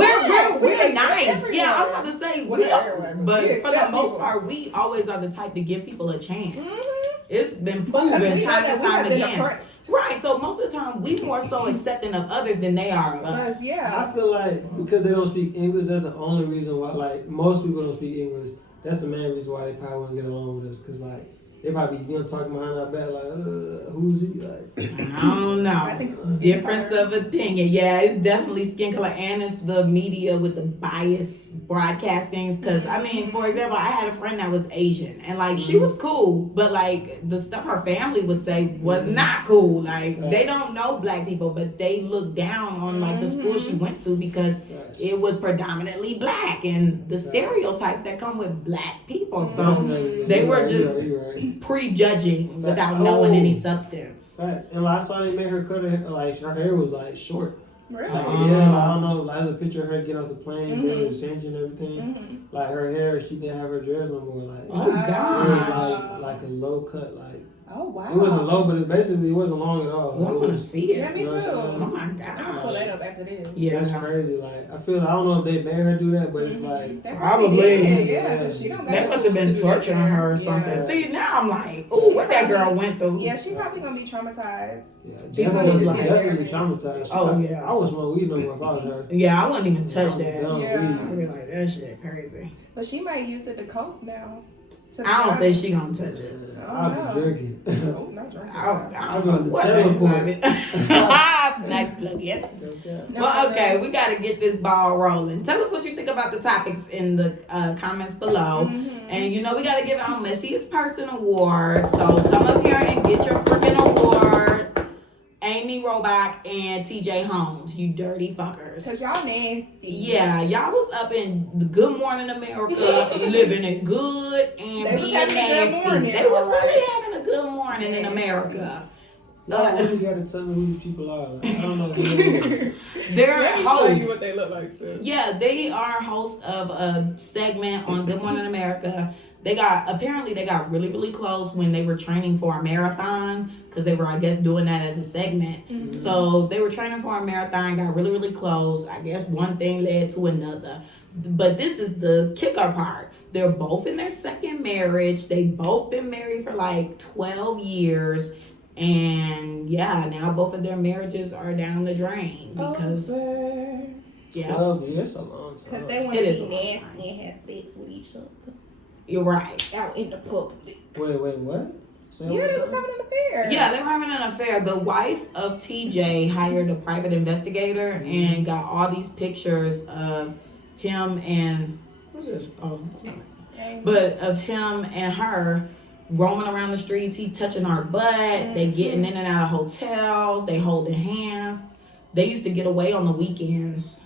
We're nice. everyone. Yeah, I was about to say, We're not everyone, but we for the accept most people. part, we always are the type to give people a chance. Mm-hmm. It's been Because proven we know time that and we time have been again. oppressed. Right, so most of the time, we more so accepting of others than they are of us. Yeah. I feel like because they don't speak English, that's the only reason why. Like most people don't speak English. That's the main reason why they probably won't get along with us. Cause like they probably talking behind our back like, who's he? Like I don't know. I think it's skin Difference color. of opinion. Yeah, it's definitely skin color, and it's the media with the bias broadcastings. Because I mean, for example, I had a friend that was Asian, and like she was cool, but like the stuff her family would say was not cool. Like they don't know black people, but they look down on like the school she went to because it was predominantly black and the stereotypes that come with black people. So they were just prejudging without knowing any substance. Facts. And like, I saw they made her cut her hair, like her hair was like short. Really? Like, yeah, like, I don't know. Like there's a picture of her getting off the plane, they were changing everything. Like her hair, she didn't have her dress no more. Like Oh it was God! like a low cut. Like Oh, wow. it wasn't low, but it wasn't long at all. I Like, it want to was, see Yeah, it. me too. Oh my I'm gonna pull that gosh! up after this. Yeah, that's crazy. Like I feel I don't know if they made her do that, but it's like They Probably. did, yeah, 'cause she don't got They no must have tools been to do that torturing there. her or something. Yeah. See, now I'm like, ooh, what that girl went through. Yeah, she probably gonna be traumatized. Definitely, need to see a definitely therapist. traumatized. Oh, yeah. I wouldn't smoke weed no more if I was her. Yeah, I wouldn't even touch that. Dumb Yeah. I'd weed. be like, that shit crazy. But she might use it to cope now. To be I don't think honest. she gonna touch it. I'll be drinking. Oh, not drinking. I'm going to what teleport. the nice plug in. No, Well, okay, no. we got to get this ball rolling. Tell us what you think about the topics in the comments below. And you know we got to give out Messiest Person award. So come up here and get your freaking award. Amy Robach and TJ Holmes, you dirty fuckers. Cause y'all nasty. Yeah, y'all was up in the Good Morning America, living it good and They was being having a good nasty. morning, They was alright. really having a good morning in America. Y'all really gotta tell me who these people are. Like, I don't know who they is. They're Let me show you hosts. what they look like, sis. Yeah, they are hosts of a segment on Good Morning America. They got really, really close when they were training for a marathon because they were, I guess, doing that as a segment. So they were training for a marathon, got really, really close. I guess one thing led to another. But this is the kicker part. They're both in their second marriage. They both been married for like 12 years. And yeah, now both of their marriages are down the drain because, yeah, 12 years, a long time. Cause they want It to is be a long time. nasty and have sex with each other you're right. out in the public. Wait, what? Say Yeah, one they was time. having an affair. Yeah, they were having an affair. The wife of TJ hired a private investigator and got all these pictures of him and who's this? Oh, but of him and her roaming around the streets. He touching her butt. They getting in and out of hotels. They holding hands. They used to get away on the weekends.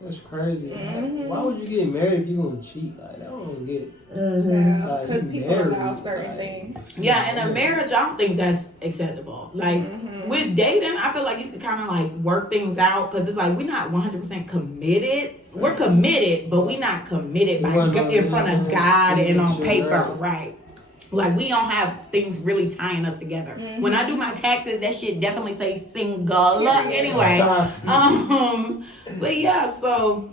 That's crazy. Like, why would you get married if you gonna cheat? Like, I don't get. Like, Because you people married, allow certain like- things. Yeah, in a marriage, I don't think that's acceptable. Like with dating, I feel like you can kind of like work things out because it's like we're not 100% committed. We're committed, but we're not committed You like wanna know, in front of God and on sure, paper, right. right? Like, we don't have things really tying us together. When I do my taxes, that shit definitely say single. Anyway, but yeah, so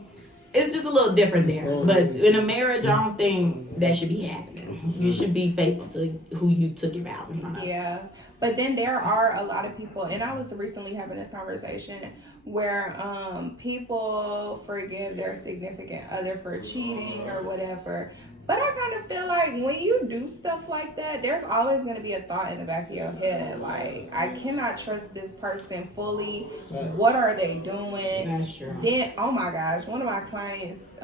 it's just a little different there. But in a marriage, I don't think that should be happening. You should be faithful to who you took your vows in front of. Yeah. But then there are a lot of people, and I was recently having this conversation where people forgive their significant other for cheating or whatever. But I kind of feel like when you do stuff like that, there's always going to be a thought in the back of your head. Like, I cannot trust this person fully. What are they doing? That's true. Then, oh my gosh, one of my clients,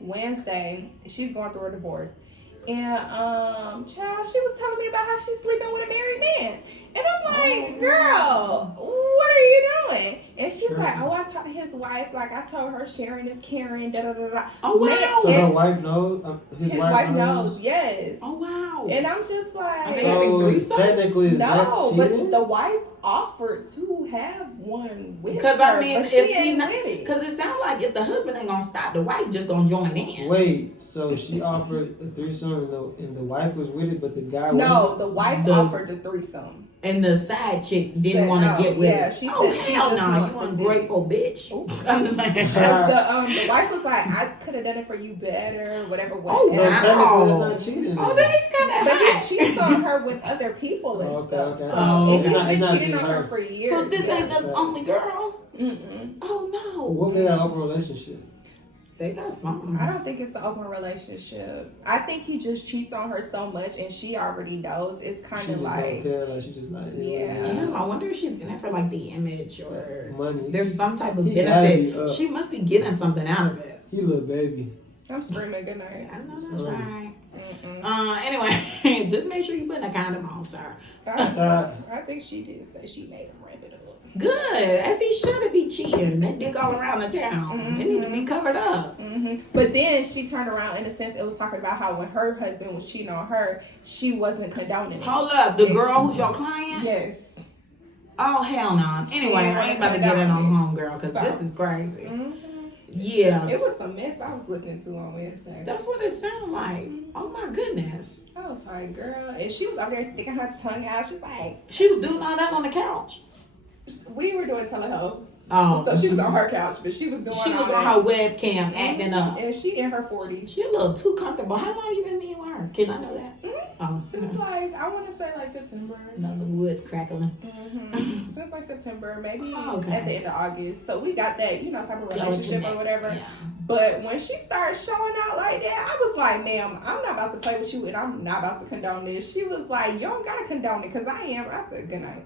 Wednesday, she's going through a divorce. And, child, she was telling me about how she's sleeping with a married man. And I'm like, girl, what are you doing? And she's like, oh, I talked to his wife. Like, I told her Sharon is Karen, da-da-da-da. Oh, wow. So her wife knows? His wife knows, yes. Oh, wow. And I'm just like... So technically, is that cheating? But the wife offered to have one with Because, her, I mean, but she ain't with it. Because it sounds like if the husband ain't going to stop, the wife just going to join in. Wait, so she offered a threesome and the wife was with it, but the guy No, wasn't? the wife offered the threesome. And the side chick didn't want to get with it. She oh, said she hell just no, you wanted ungrateful bitch. Because the wife was like, I could have done it for you better, whatever. Oh, so technically it's not cheating. Oh, then you kind of But he cheats on her with other people and stuff. Okay. So Oh, and he's been cheating on her for years. So this ain't the only girl? Mm-mm. Oh, no. What they got an open relationship? They got something. I don't think it's an open relationship. I think he just cheats on her so much, and she already knows. It's kind of like, don't care, like she just like yeah. I wonder if she's getting it for like the image or money. there's some type of He benefit. She must be getting something out of it. He little baby. I'm screaming good night. I know that's right. Mm-mm. Anyway, just make sure you put a condom on, sir. I think she did say she made him ramp it up. Good, as he should be cheating. That dick all around the town. It need to be covered up. But then she turned around in a sense. It was talking about how when her husband was cheating on her, she wasn't condoning it. Hold up, the girl who's your client? Yes. Oh hell no. Anyway, I ain't about to get in on homegirl because this is crazy. Yeah. It was some mess I was listening to on Wednesday. That's what it sounded like. Oh my goodness. I was like, girl, and she was over there sticking her tongue out. She was like, She was doing all that on the couch. we were doing teleho. Oh. So she was on her couch, but she was doing She was all on that. her webcam acting up. And she in her 40s. She a little too comfortable. How long you been being with her? Can I know that? Oh, Since like, I want to say like September. No, the wood's crackling. Since like September, maybe Okay. at the end of August. So we got that, type of relationship or whatever. Yeah. But when she started showing out like that, I was like, ma'am, I'm not about to play with you and I'm not about to condone this. She was like, you don't got to condone it because I am. I said, good night.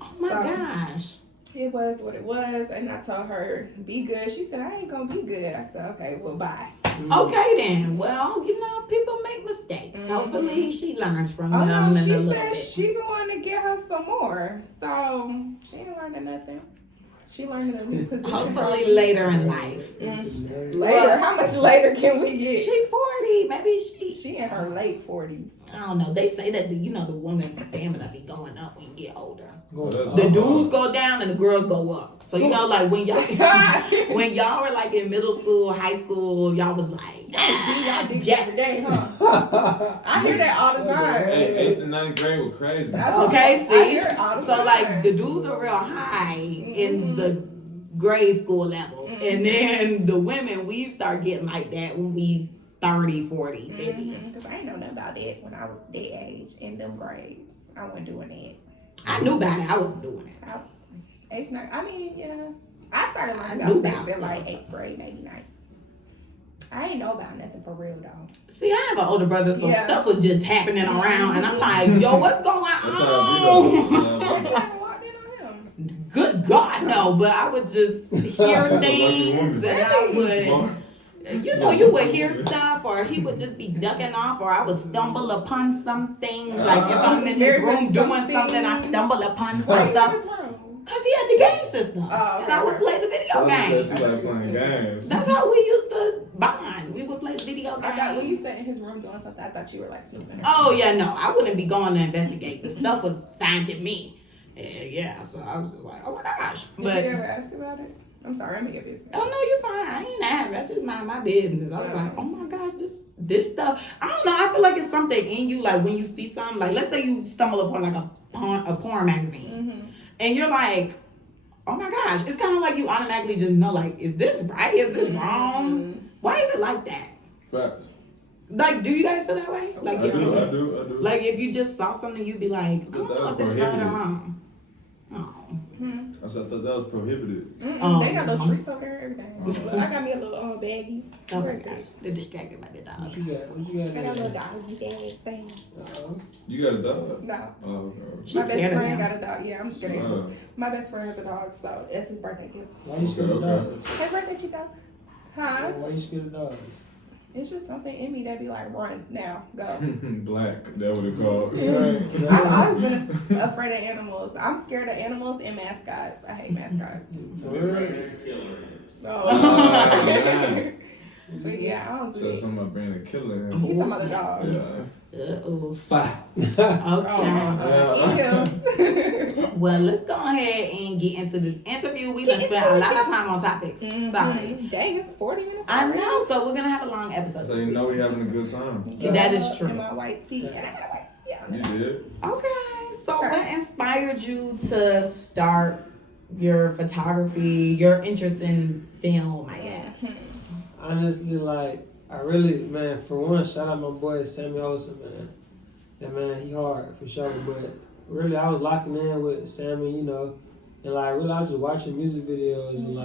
Oh my gosh. It was what it was. And I told her, be good. She said, I ain't going to be good. I said, okay, well, bye. Okay then. Well, people make mistakes. Hopefully she learns from them. No, she a little said bit. she going to get her some more. So she ain't learning nothing. She learning a new position. Hopefully later in life. Later? How much later can we get? She 40. Maybe She in her late 40s. I don't know. They say that the woman's stamina be going up when you get older. That's The dudes go down and the girls go up. So like when y'all were like in middle school, high school, y'all was like, Y'all did every day, huh? I hear that all the time. 8th and 9th grade was crazy. okay, I see? hear it all the So time. like the dudes are real high in the grade school levels. And then the women, we start getting like that when we 30, 40, 50. Because I ain't know nothing about it when I was that age in them grades. I wasn't doing it. I knew about it. I wasn't doing it. Age 9. I mean, yeah. I started learning I knew about sex about in like stuff. 8th grade, maybe 9th. I ain't know about nothing for real though. See, I have an older brother, so Yeah. stuff was just happening around. And I'm like, yo, what's going That's how on? Maybe I haven't walked in on him. Good God, no. But I would just hear things and I would... you would hear stuff, or he would just be ducking off, or I would stumble upon something. Like if I'm in his room doing something, I stumble upon Why some you stuff. in his room? Because he had the game system. Oh, okay. And I would play the video games. She like playing games. That's how we used to bond. We would play the video games. I thought when you sat in his room doing something, I thought you were like snooping. Oh, yeah, no. I wouldn't be going to investigate. The stuff was finding me. Yeah, so I was just like, oh my gosh. Did But you ever ask about it? I'm sorry, I'm in your business. oh no, you're fine. I ain't asked. I just mind my business. I was like, oh my gosh, this stuff, I don't know. I feel like it's something in you. Like when you see something, like let's say you stumble upon like a porn magazine, and you're like, oh my gosh, it's kind of like you automatically just know, like, is this right? Is this wrong? Why is it like that? Facts. Like, do you guys feel that way? Like, I do. Like, if you just saw something, you'd be like, I don't know if this right or wrong. Oh. I thought that was prohibited. They got little treats over there and everything. But I got me a little baggie. Oh my Where's gosh, that? they're distracted by the dog. What you got? I got a little doggy bag thing. You got a dog? No. Oh, okay. She's My best scared of friend him. got a dog. Yeah, I'm scared of him. My best friend has a dog, so that's his birthday gift. Why you scared of dogs? Happy birthday, Chico. Huh? Why you scared of dogs? It's just something in me that be like, run now, go. Black, that what it called. I've always been afraid of animals. I'm scared of animals and mascots. I hate mascots. For real? No. But yeah, I don't do So it. something about being a killer. He's talking about the dogs. Uh-oh. Fire. Okay. Well, let's go ahead and get into this interview. We done spent a lot of time on topics. Sorry. Dang, it's 40 minutes. I already. know, so we're going to have a long episode. So this you week. know we having a good time. That is true. And my white tee. And I got a white tee on. You did. Okay, so what inspired you to start your photography, your interest in film, I guess? Honestly, like, I really, man, for one, shout out my boy Samuel Olsen, man. That man, he hard for sure. But really, I was locking in with Sammy, you know, and like really, I was just watching music videos and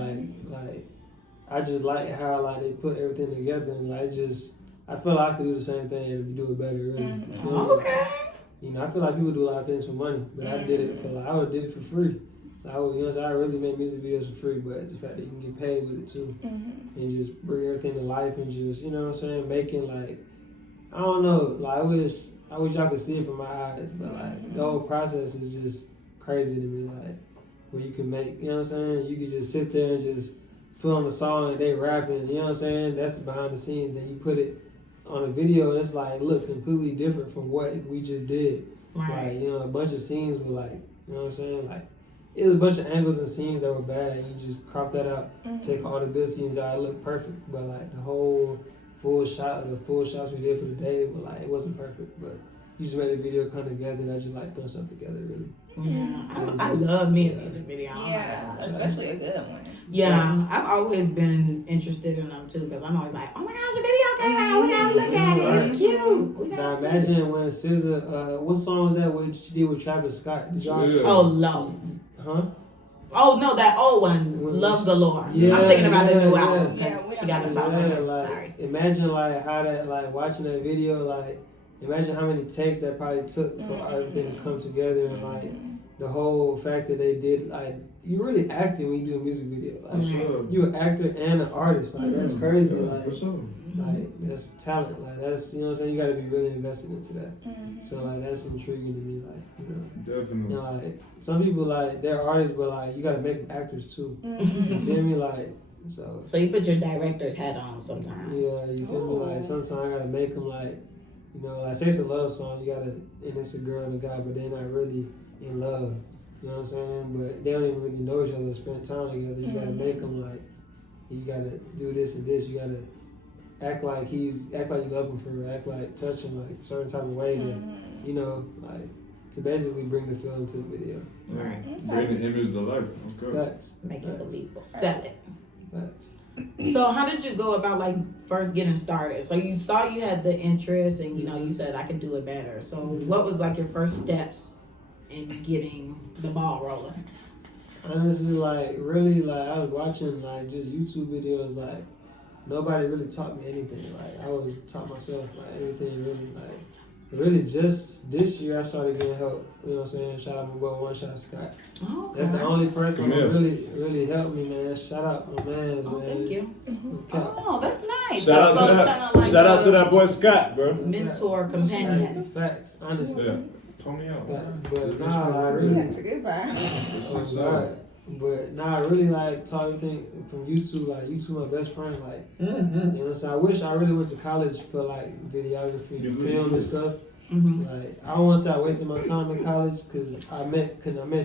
like I just like how like they put everything together and like just I feel like I could do the same thing and do it better. Really, you know? Okay. You know, I feel like people do a lot of things for money, but I did it for like I would have did it for free. I would, you know, so I really make music videos for free, but it's the fact that you can get paid with it too, and just bring everything to life and just, you know what I'm saying, making like, I don't know, like I wish y'all could see it from my eyes, but like the whole process is just crazy to me, like where you can make, you know what I'm saying, you can just sit there and just film the song and they rapping, you know what I'm saying, that's the behind the scenes, then you put it on a video and it's like look completely different from what we just did, Right. like, you know, a bunch of scenes were like, you know what I'm saying, like it was a bunch of angles and scenes that were bad and you just crop that out, take all the good scenes out, it looked perfect, but like the whole full shots we did for the day were like, it wasn't perfect, but you just made a video come together and I just like putting something together really. Yeah, I love me a music video. Yeah, especially a good one. Yeah, I've always been interested in them too because I'm always like, oh my gosh, a video came out, we gotta look at it, it's cute. We Now gotta see it. imagine when SZA, what song was that what she did with Travis Scott? Did y'all? Yeah. Oh, Love. Huh? Oh no, that old one, When Love she- Galore. Yeah, I'm thinking about the new yeah, album yeah. because Yeah, she got a we song. Yeah, on like Sorry. imagine like how that like watching that video like imagine how many takes that probably took for everything to come together and like the whole fact that they did like you really acting when you do a music video. Like Sure. you an actor and an artist. Like that's crazy. Yeah, Like for sure. that's talent. Like that's you know what I'm saying. You got to be really invested into that. So like that's intriguing to me. Like you know. Definitely. You know, like some people like they're artists, but like you gotta make them actors too. You feel me? Like so. So you put your director's hat on sometimes. Yeah, you feel me? Like sometimes I gotta make them like, you know, like say it's a love song, you gotta, and it's a girl and a guy, but they're not really in love. You know what I'm saying? But they don't even really know each other, spend time together. You gotta make them like, you gotta do this and this. You gotta act like you love him for real. Act like touch him like a certain type of way that, you know, like to basically bring the film to the video. Right. Bring the image to life. Okay. Facts. Make it believable. Sell it. Facts. So how did you go about like first getting started? So you saw you had the interest and you know you said I could do it better. So what was like your first steps in getting the ball rolling? Honestly, like really, like I was watching like just YouTube videos. Like nobody really taught me anything. Like I was taught myself like everything. Really just this year I started getting help. You know what I'm saying? Shout out my boy One Shot Scott. Oh, okay. That's the only person Camille. who really helped me, man. Shout out my man's, Oh, man. thank you. Okay. Oh, that's nice. Shout So out to it's that. kinda like Shout out a to that boy Scott, bro. mentor companion. Facts, honestly. Yeah. Pull me out. But nah, I really. That's a good time. Oh, God. But nah, I really like taught everything from YouTube. Like YouTube, my best friend. Like you know what I'm saying. I wish I really went to college for like videography, You film and stuff. Mm-hmm. Like I don't want to say I wasted my time in college because I met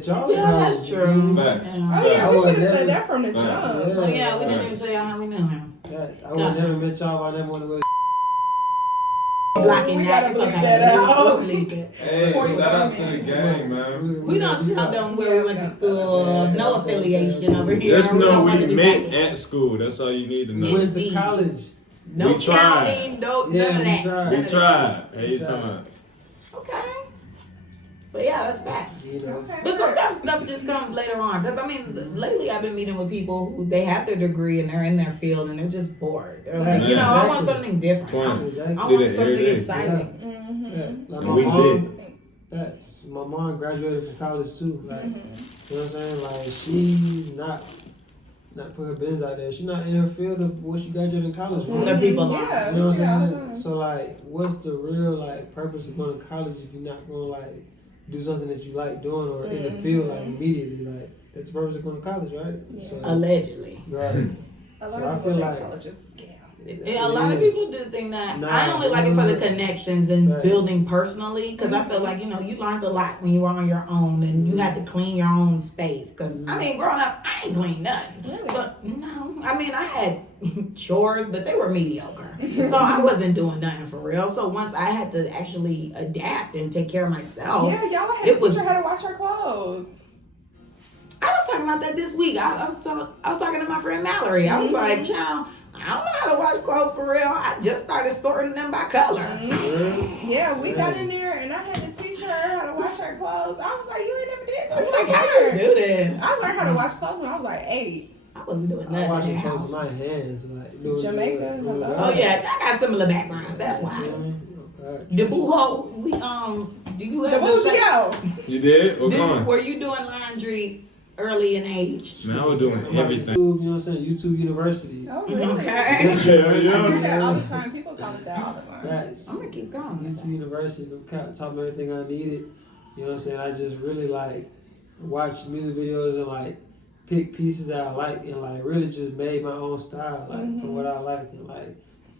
y'all in Yeah, college. that's true. Facts. Oh yeah, I we would should have never- said that from the jump. Yeah. Oh yeah, we didn't even tell y'all how we knew him. Yes, I would never met y'all. I never want to go. blocking We that. gotta It's bleep okay. that out. We'll bleep it. Hey, Before you shout out come to the in. gang, man. We don't tell them where we went to school. No affiliation over here. Just know don't wanna we be met back. at school. That's all you need to We know. went to college. No We tried. counting, no Yeah, none of we that. tried. None We of that. tried. Hey, you talking about? Okay. But yeah, that's facts. You know. Okay. But sometimes stuff just comes later on. Because I mean, lately I've been meeting with people who they have their degree and they're in their field and they're just bored. They're like, you know, I want Exactly. something different. Twin. Exactly. I See want that every something day. exciting. Mm-hmm. Yeah. Like And we did. My mom graduated from college too. Like, you know what I'm saying? Like, she's not put her business out there. She's not in her field of what she graduated in college for. Other people are. Yeah, You know we what see it all I'm the saying? time. So like, what's the real like purpose of going to college if you're not gonna like do something that you like doing or in the field like immediately? Like, that's the purpose of going to college, right? Yeah. So, Allegedly. right. A So lot I of feel people like- think college is a scam. Yeah, a lot of people do think that. Nah, I only like it for the no. connections and Right. building personally because I feel like, you know, you learned a lot when you were on your own and you had to clean your own space. Because, I mean, growing up, I ain't cleaned nothing. Really? So, no. I mean, I had chores, but they were mediocre. So I wasn't doing nothing for real. So once I had to actually adapt and take care of myself. Yeah, y'all had It to was- teach her how to wash her clothes. I was talking about that this week. I was talking to my friend Mallory. I was like, child, I don't know how to wash clothes for real. I just started sorting them by color. Yeah, we got in there and I had to teach her how to wash her clothes. I was like, you ain't never did I this was like, how you before. do this? I learned how to wash clothes when I was like 8. I wasn't doing I nothing. wash in it the close house. to my hands. Like, doing Jamaica, it, hello. Oh yeah, I got similar backgrounds. That's why. The boo-ho, we do you The ever Bougie. You did? What going? were you doing laundry early in age? Man, I was doing everything. YouTube, you know what I'm saying? YouTube University. Oh, really? Okay. I hear Yeah. that all the time. People call it that all the time. That's I'm gonna keep going. YouTube University. Taught me everything I needed. You know what I'm saying? I just really like watch music videos and like pick pieces that I like and like really just made my own style like from what I liked and like.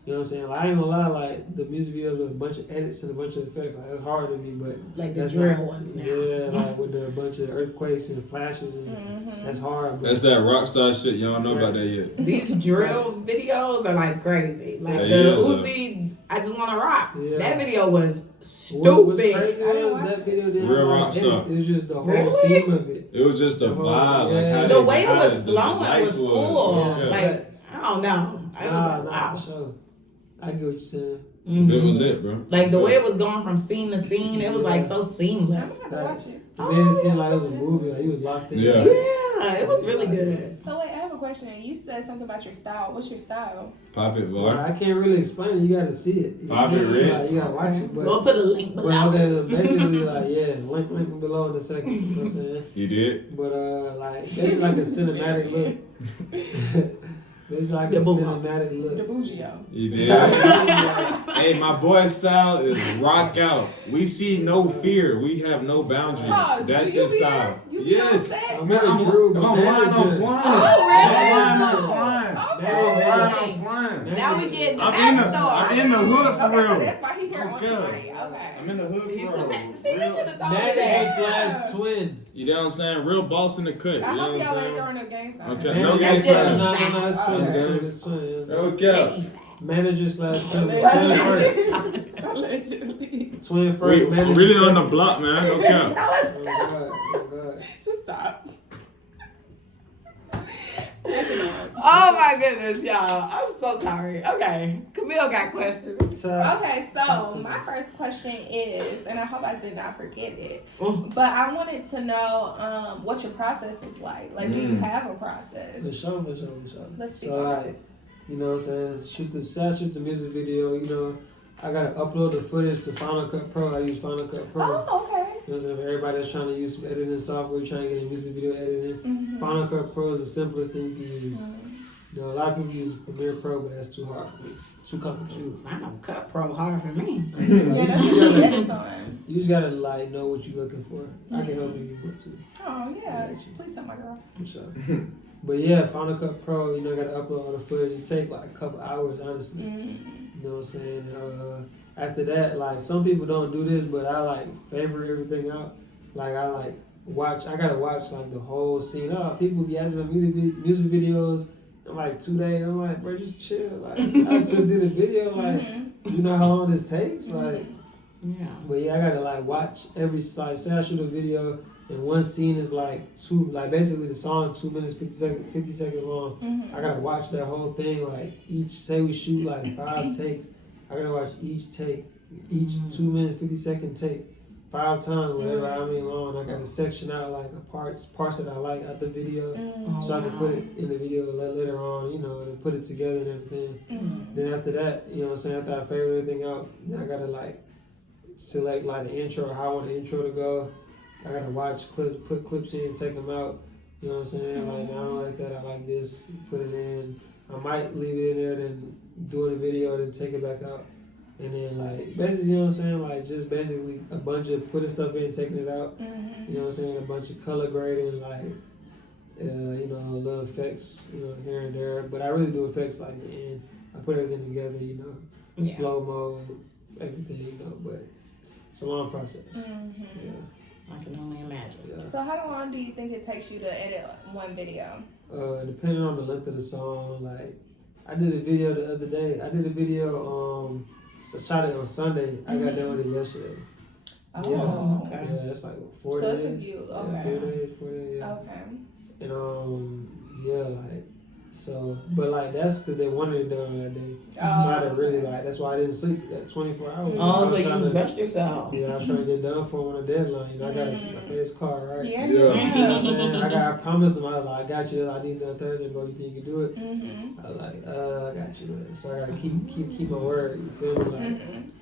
You know what I'm saying? Like, I ain't gonna lie, like, the music videos with a bunch of edits and a bunch of effects, like, it's hard to me, but... Like the that's drill not- ones now. Yeah, like, with a bunch of earthquakes and flashes, and that's hard, but... That's that rock star shit. Y'all don't know about that yet. These drill videos are like crazy. Like Yeah, the yeah. Uzi, I just want to rock. Yeah. That video was What was stupid. crazy I didn't was watch that it. video didn't Real have rock like star. edit. It was just the whole Really? theme of it. It was just a vibe. Like how Yeah. The they- way it how was the flowing lights was cool. Yeah. Like, I don't know. I was Nah, like, nah, wow. for sure. I get what you're saying. Mhm. It was it, bro. Like the way it was going from scene to scene, it was like so I'm seamless. gonna have to watch it. It made it seem like it was a movie, like, he was locked in. Yeah. Yeah, it was really good. So wait, I have a question. You said something about your style. What's your style? Pop it, Well, boy. I can't really explain it. You gotta see it. Pop it, Rich. You gotta watch it. We'll But, put a link but below. okay, basically, like, yeah, link below in a second. You know what I'm saying? You did? But like it's like a cinematic look. It's like a The boo- cinematic The look. Bougio. You did? Hey, my boy's style is rock out. We see no fear. We have no boundaries. Pause. That's Do you his be style. there? You be Yes. on set? I remember Drew, If but I'm flying, I'm manager. flying. Oh, really? If I'm flying, I'm flying. Okay. If I'm flying, I'm flying. Now we getting the I'm in the backstory. hood for Okay, so real. that's why he here on Okay. tonight. Okay. I'm in the hood He's for the real. man. See, you Real- should have told me Manager that. slash twin. You know what I'm saying? Real boss in the cut. You I know hope what y'all I'm ain't saying? throwing no gang signs. Okay. Manager No That's slash just no, inside. it's twin. Okay. It's twin. It's Okay. Manager slash twin. Allegedly. Twin first. Allegedly. Twin first. We Manager really on second. the block, man. Okay. No, it's Oh God. Oh God. Just stop. Oh my goodness, y'all. I'm so sorry. Okay. Camille got questions. Okay, so my first question is, and I hope I did not forget it, but I wanted to know what your process was like. Like, do you have a process? For sure. Let's see. So like, you know what I'm saying? Shoot the music video, you know. I gotta upload the footage to Final Cut Pro. I use Final Cut Pro. Oh, okay. You know what I'm saying? For everybody that's trying to use some editing software, trying to get a music video editing, Final Cut Pro is the simplest thing you can use. You know, a lot of people use Premiere Pro, but that's too hard for me. Too complicated. Final Cut Pro hard for me. Yeah, that's what she edits on. You just gotta like know what you're looking for. I can help you if you want to. Oh, yeah. Got you. Please help my girl. For sure. But yeah, Final Cut Pro, you know, I gotta upload all the footage. It take like a couple hours, honestly. You know what I'm saying? After that, like, some people don't do this, but I like favorite everything out. Like, I like watch, I gotta watch like the whole scene. People be asking me music videos in like 2 days. I'm like, bro, just chill. Like, I just did a video. Like, you know how long this takes? Like, Yeah. but yeah, I gotta like watch every like say I shoot a video and one scene is like basically the song 2 minutes 50 seconds long. I gotta watch that whole thing like say we shoot like 5 takes. I gotta watch each take, each 2 minutes 50-second take 5 times, whatever I mean long. I gotta section out like parts that I like out the video, so I can put it in the video later on, you know, to put it together and everything. Then after that, you know what I'm saying, after I favorite everything out, then I gotta like select like the intro, how I want the intro to go. I gotta watch clips, put clips in, take them out. You know what I'm saying? Like, I don't like that, I like this, put it in. I might leave it in there, then do the video, then take it back out. And then, like, basically, you know what I'm saying? Like, just basically a bunch of putting stuff in, taking it out. You know what I'm saying? A bunch of color grading, like, you know, little effects, you know, here and there. But I really do effects, like, in the end. I put everything together, you know, slow mo, everything, you know. But it's a long process. Yeah. I can only imagine. Yeah. So how long do you think it takes you to edit one video? Depending on the length of the song, like, I did a video the other day. I did a video, shot it on Sunday. I got done with it yesterday. Oh, okay. Yeah, it's like 4 so days. it took you, Yeah, 4 days, yeah. Okay. And yeah, like, so, but like that's because they wanted it done that day. Oh, So I had to really like, that's why I didn't sleep that 24 hours. Oh, so I was you rushed yourself. Yeah, I was trying to get done for him on a deadline. You know, I got a face car, right? Yeah. You know what I'm saying? I promised him, I was like, I got you. I need it on Thursday, bro. You think you can do it? I was like, I got you, man. So I gotta keep my word. You feel me? Like,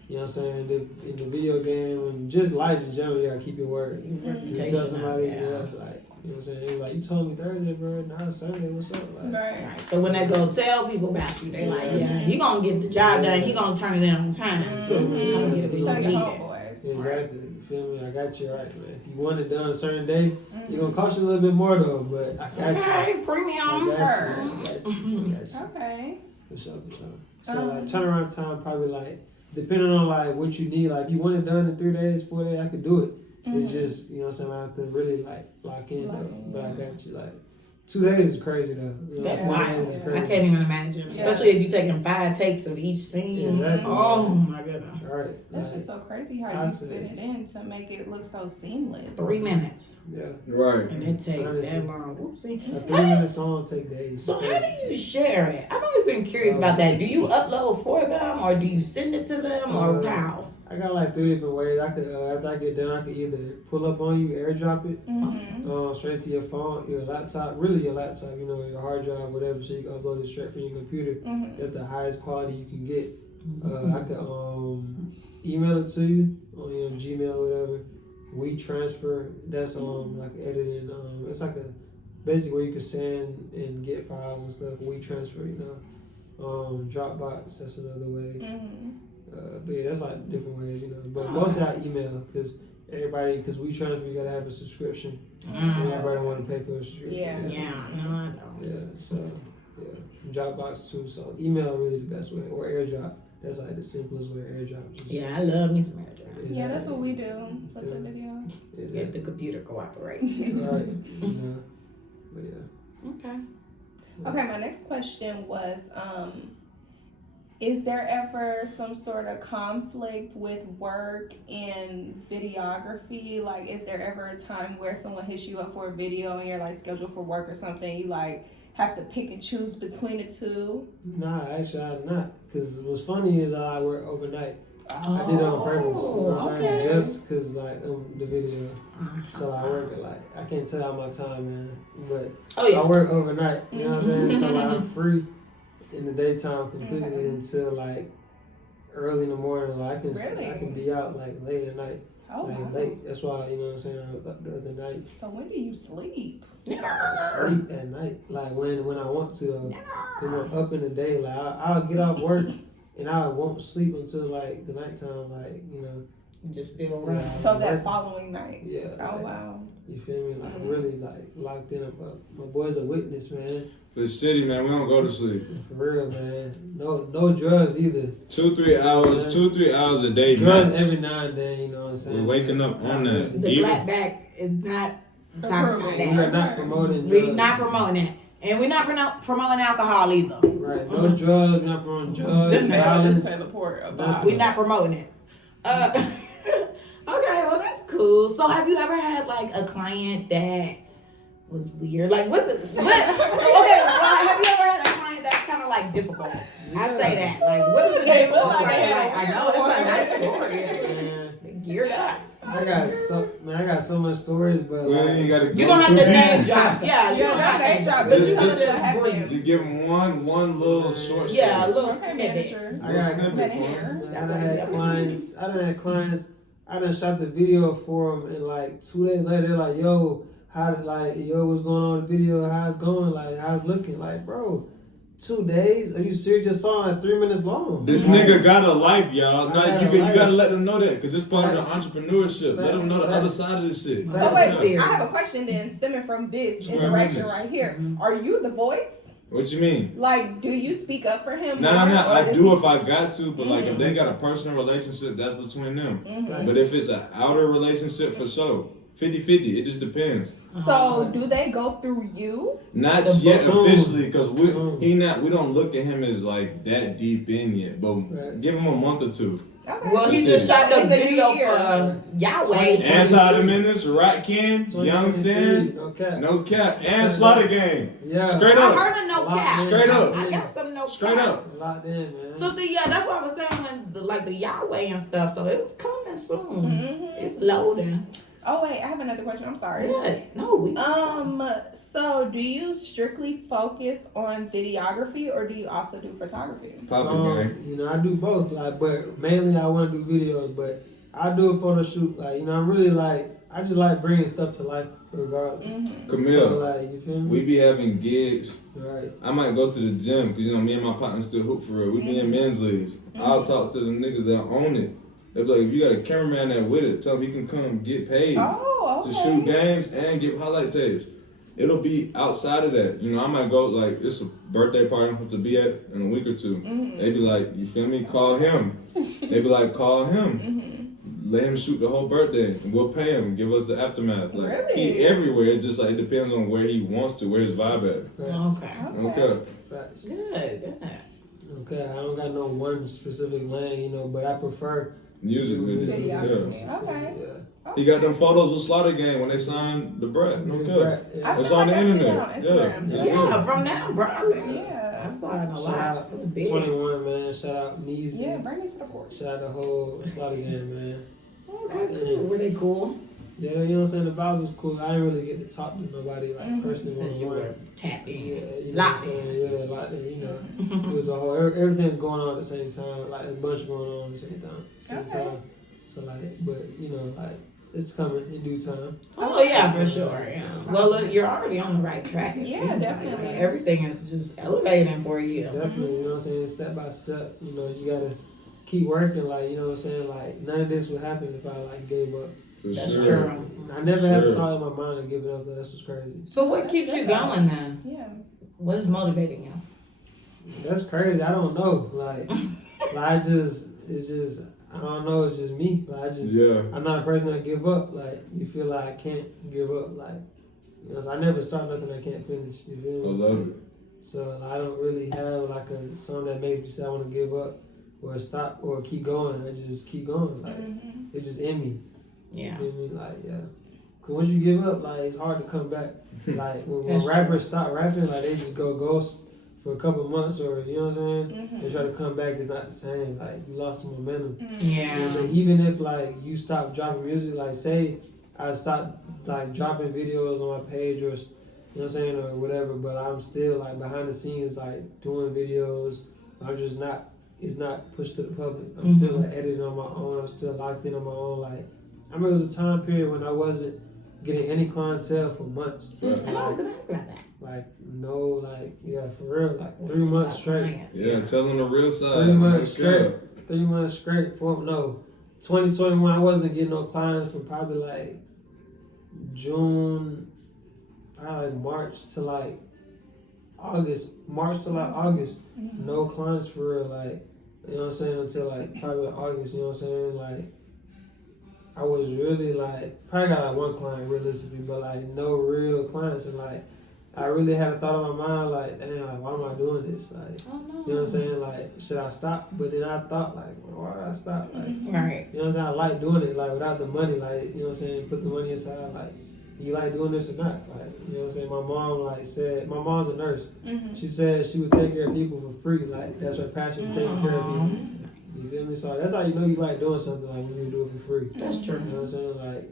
you know what I'm saying? In the video game and just life in general, you gotta keep your word. You tell somebody, like, you know what I'm saying? They like, you told me Thursday, bro. Now it's Sunday. What's up? Like, Right. So when they go tell people about you, they like, yeah, he gonna get the job done. He gonna turn it in on time. So we gonna get it. Tell your homeboys. Exactly. You feel me? I got you right, man. If you want it done a certain day, it's gonna cost you a little bit more though. But I got you. Okay, premium. I got you. Okay. For sure. So like turnaround time probably like depending on like what you need. Like if you want it done in 3 days, 4 days, I could do it. It's just, you know what I'm saying, I have to really like lock in though. But I got you. Like 2 days is crazy though. You know, That's 2 wild. days is crazy. I can't even imagine. Especially if you're taking 5 takes of each scene. Exactly. Oh my goodness. All right. That's just so crazy how you fit it in to make it look so seamless. 3 minutes. Yeah. Right. And it takes that long. Whoopsie. A 3-minute song take days. So how do you share it? I've always been curious about that. Do you upload for them or do you send it to them or how? I got like 3 different ways. I could after I get done, I could either pull up on you, airdrop it, straight to your phone, your laptop, really your laptop, you know, your hard drive, whatever, so you can upload it straight from your computer. That's the highest quality you can get. I could email it to you on your Gmail or whatever. WeTransfer, that's like editing. It's like a basically where you can send and get files and stuff. WeTransfer, you know. Dropbox, that's another way. But yeah, that's like different ways, you know. But mostly I email because WeTransfer, you gotta have a subscription. And everybody want to pay for a subscription. Yeah, no, I don't. Yeah, so Dropbox too. So email really the best way, or AirDrop. That's like the simplest way. AirDrop. Yeah, I love me some AirDrop. Yeah, that's what we do with the videos. Get the computer cooperate. Right. But yeah. Okay. Okay, my next question was, is there ever some sort of conflict with work and videography? Like, is there ever a time where someone hits you up for a video and you're like scheduled for work or something? You like have to pick and choose between the two? Nah, actually I'm not. Cause what's funny is I work overnight. I did it on purpose. You know what I'm saying? Just cause like the video. So I work it like I can't tell you my time, man. But I work overnight. You know what I'm saying? So like, I'm free in the daytime completely until like early in the morning. Like I can be out like late at night. Late. That's why, you know what I'm saying, I was up the other night. So when do you sleep? I sleep at night. Like when I want to. You know, up in the day. Like I'll get off work and I won't sleep until like the nighttime. Like, you know. Just still around. Yeah, So that following night? Yeah. Oh, like, wow. You feel me? Like really like locked in. My boy's a witness, man. It's shitty, man. We don't go to sleep. For real, man. No drugs either. 2-3 hours, 2-3 hours a day. Drugs max. every now and then, you know what I'm saying? We're waking up on that. The Clapback is not talking about We are that. not promoting drugs. We're not promoting it. And we're not promoting alcohol either. Right, no drugs, not promoting drugs, Just violence. Teleport about We're not promoting it. Okay, well that's cool. So have you ever had like a client that was weird? Like what's it? What? Okay, well, have you ever had a client that's kind of like difficult? I say that. Like what is it? They Difficult? look like Like, that. I know it's a nice Man, story. Geared up. I got so much stories, but Well, like, you gotta You go don't have too to deep. name drop. Yeah, you Yeah, don't not have name to. drop, But but you you can just just happened. You give them one little short story. yeah, a little Okay, snippet. manager. I got Snippet. Manager. I done had clients. I done shot the video for them, and like 2 days later, they're like, "Yo, what's going on with the video? How's it going? Like, how's it looking?" Like, bro, 2 days? Are you serious? Your song like 3 minutes long. This nigga got a life, y'all. Now I you got a life. gotta let them know that, because it's part of the Facts. entrepreneurship. Let them know the Facts. other side of this shit. Facts. So wait, Serious. I have a question then stemming from this Square interaction minutes. right here. Are you the voice? What you mean? Like, do you speak up for him? Nah, more, I or does do he- if I got to, but like if they got a personal relationship, that's between them. But if it's an outer relationship, for sure. 50-50, it just depends. So do they go through you? Not The yet soon. officially, because we Soon. don't look at him as like that deep in yet. But Right. give him a month or two. Okay. Well, he just shot the In the new video year. for Yahweh. Anti the Menace, Rat King, Young 2023, Sin, no cap. No Cap, and Slaughter Gang. Yeah. Straight I up. heard a no cap. Straight up. I got some no Straight cap. up. Locked in, man. So see, yeah, that's what I was saying when the Yahweh and stuff. So it was coming soon. Mhm. It's loading. Oh wait, I have another question. I'm sorry. Yeah, no, we. So do you strictly focus on videography or do you also do photography? Papa Gang. You know, I do both. Like, but mainly I want to do videos. But I do a photo shoot. Like, you know, I'm really like, I just like bringing stuff to life, regardless. Camille, So, like, you feel me? we be having gigs. Right. I might go to the gym, because, you know, me and my partner still hoop for real. We be in men's leagues. I'll talk to the niggas that own it. They be like, if you got a cameraman that with it, tell him he can come get paid Oh, okay. to shoot games and get highlight tapes. It'll be outside of that. You know, I might go, like, it's a birthday party I'm supposed to be at in a week or two. They be like, you feel me? Call him. They be like, call him. Let him shoot the whole birthday, and we'll pay him. Give us the aftermath. Like Really? he everywhere. It's just like it depends on where he wants to, where his vibe at. Facts. Okay. Okay. Facts. Good. Okay, I don't got no one specific lane, you know, but I prefer Music to do video. music Yeah. Videography. Okay. Yeah. He got them photos with Slaughter Gang when they signed the Brett. No cap. Right, I yeah. It's feel on like the I see internet. that on Instagram. Yeah. Yeah, from now, bro. Yeah. I saw it a Shout lot. out It was big. 21, man. Shout out Neezy. Yeah, bring me to the court. Shout out the whole Slaughter Gang, man. Okay, cool. Were they cool? Yeah, you know what I'm saying? The vibe was cool. I didn't really get to talk to nobody like personally Because you were one-on-one. tapped Yeah, in. you know what I'm Locked saying? in. Yeah, locked in, you know. It was a whole, everything was going on at the same time, like a bunch going on at the same Okay. time. So like, but you know, like it's coming in due time. Oh yeah, for sure. Yeah. Well, look, you're already on the right track. It Yeah, seems like. definitely. Like, everything is just elevating for you. Definitely, you know what I'm saying? Step by step, you know, you gotta keep working, like, you know what I'm saying? Like, none of this would happen if I like gave up. For That's sure. true. I never had a Sure. thought in my mind of giving up. That's what's crazy. So what keeps you going then? Yeah. What is motivating you? That's crazy. I don't know. Like it's just, I don't know. It's just me. Like, Yeah. I'm not a person that give up. Like, you feel like I can't give up. Like, you know, so I never start nothing I can't finish. You feel I me? love it. So I don't really have like a song that makes me say I want to give up or stop or keep going. I just keep going. Like, it's just in me. Yeah. You feel me? Like, yeah. Cause once you give up, like, it's hard to come back. Like, when That's rappers stop rapping, like, they just go ghost for a couple of months, or, you know what I'm saying? They try to come back, it's not the same. Like, you lost some momentum. You know what I'm Yeah. saying? Even if, like, you stop dropping music, like, say I stop, like, dropping videos on my page, or, you know what I'm saying, or whatever, but I'm still, like, behind the scenes, like, doing videos. I'm just not, it's not pushed to the public. I'm still, like, editing on my own. I'm still locked in on my own. Like, I remember it was a time period when I wasn't getting any clientele for months. I was gonna ask about that. Like, no, like, yeah, for real, like 3 months straight. Yeah, tell them the real side. 3 months No cap. straight. 3 months straight. 2021, I wasn't getting no clients for probably like June, probably like March to like August. No clients for real, like, you know what I'm saying, until like probably August, you know what I'm saying? Like, I was really like, probably got like one client realistically, but like no real clients. And like, I really had a thought in my mind, like, damn, like, why am I doing this? Like, Oh no. you know what I'm saying? Like, should I stop? But then I thought, like, well, why did I stop? Like, Right. you know what I'm saying? I like doing it, like, without the money, like, you know what I'm saying? Put the money aside, like, you like doing this or not? Like, you know what I'm saying? My mom, like, said, my mom's a nurse. She said she would take care of people for free. Like, that's her passion, taking care of people. You feel me? So that's how you know you like doing something, like, when you do it for free. That's true. You know what I'm saying? Like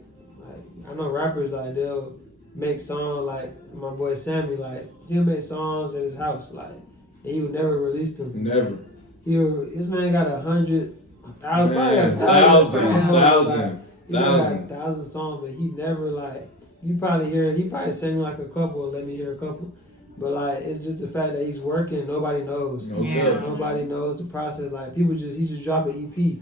I know rappers, like, they'll make songs, like, my boy Sammy, like, he'll make songs at his house, like, and he would never release them. Never. This man got 100, 1,000, Man, thousand. He got like 1,000. 1,000 songs, but he never, like, he probably sing like a couple or let me hear a couple. But, like, it's just the fact that he's working, nobody knows. Yeah. Nobody knows the process. Like, he just dropped an EP.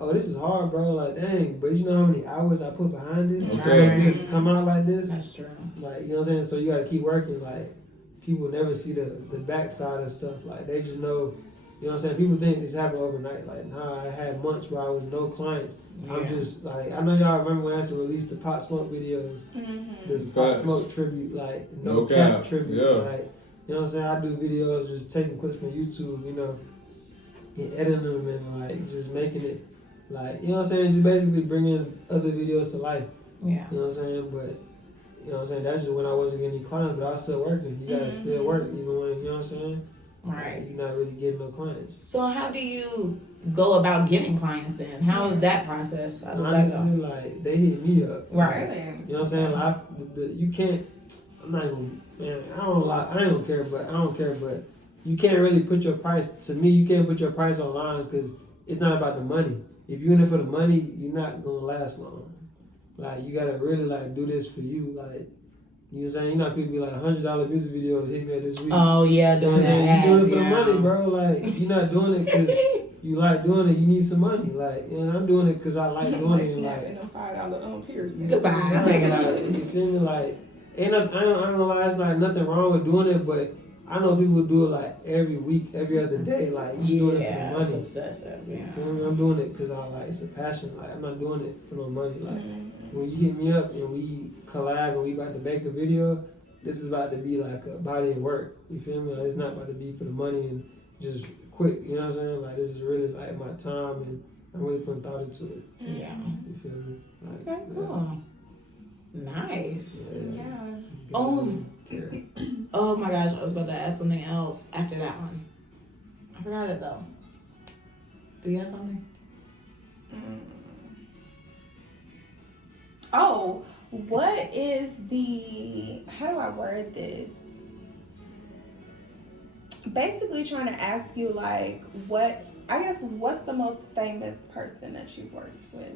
Oh, this is hard, bro. Like, dang. But you know how many hours I put behind this? Okay. To make this come out like this? That's true. Like, you know what I'm saying? So you got to keep working. Like, people never see the backside of stuff. Like, they just know, you know what I'm saying? People think this happened overnight. Like, nah, I had months where I was no clients. I'm just, like, I know y'all remember when I used to release the Pop Smoke videos. This Pop Facts. Smoke tribute, like, No cap cap. tribute. Yeah. Like, you know what I'm saying? I do videos just taking clips from YouTube, you know, and editing them and, like, just making it, like, you know what I'm saying? Just basically bringing other videos to life. Yeah. You know what I'm saying? But, you know what I'm saying? That's just when I wasn't getting any clients, but I was still working. You gotta still work even when, you know what I'm saying? Right. You're not really getting no clients. So how do you go about getting clients then? How is that process? How does Honestly, that go? like, they hit me up. Right. Really? You know what I'm saying? Like, you can't, I'm not even, man, I ain't gonna care, but you can't really put your price, to me, you can't put your price online because it's not about the money. If you're in it for the money, you're not gonna last long. Like, you gotta really, like, do this for you, like, you know what I'm saying? You know how people be like, $100 music videos hit me up this week. Oh yeah, You know doing what I'm saying? that. You doing it for yeah. the money, bro. Like, you're not doing it because you like doing it, you need some money. Like, you know, I'm doing it because I like doing Like it. And, snapping like, them $5 piercings. Goodbye. I'm making up. you feel me? Like, I ain't gonna lie, it's like nothing wrong with doing it, but I know people do it like every week, every other day. Like, you doing it for the Yeah, money. it's obsessive. Yeah. You feel me? I'm doing it because I like, it's a passion. Like, I'm not doing it for no money. Like, when you hit me up and we collab and we about to make a video, this is about to be like a body of work. You feel me? Like, it's not about to be for the money and just quick. You know what I'm saying? Like, this is really like my time and I'm really putting thought into it. Yeah. You feel me? Like, Okay, cool. Nice. Yeah. Oh my gosh, I was about to ask something else after that one. I forgot it though. Do you have something? Oh, what is how do I word this? Basically trying to ask you, like, what's the most famous person that you've worked with?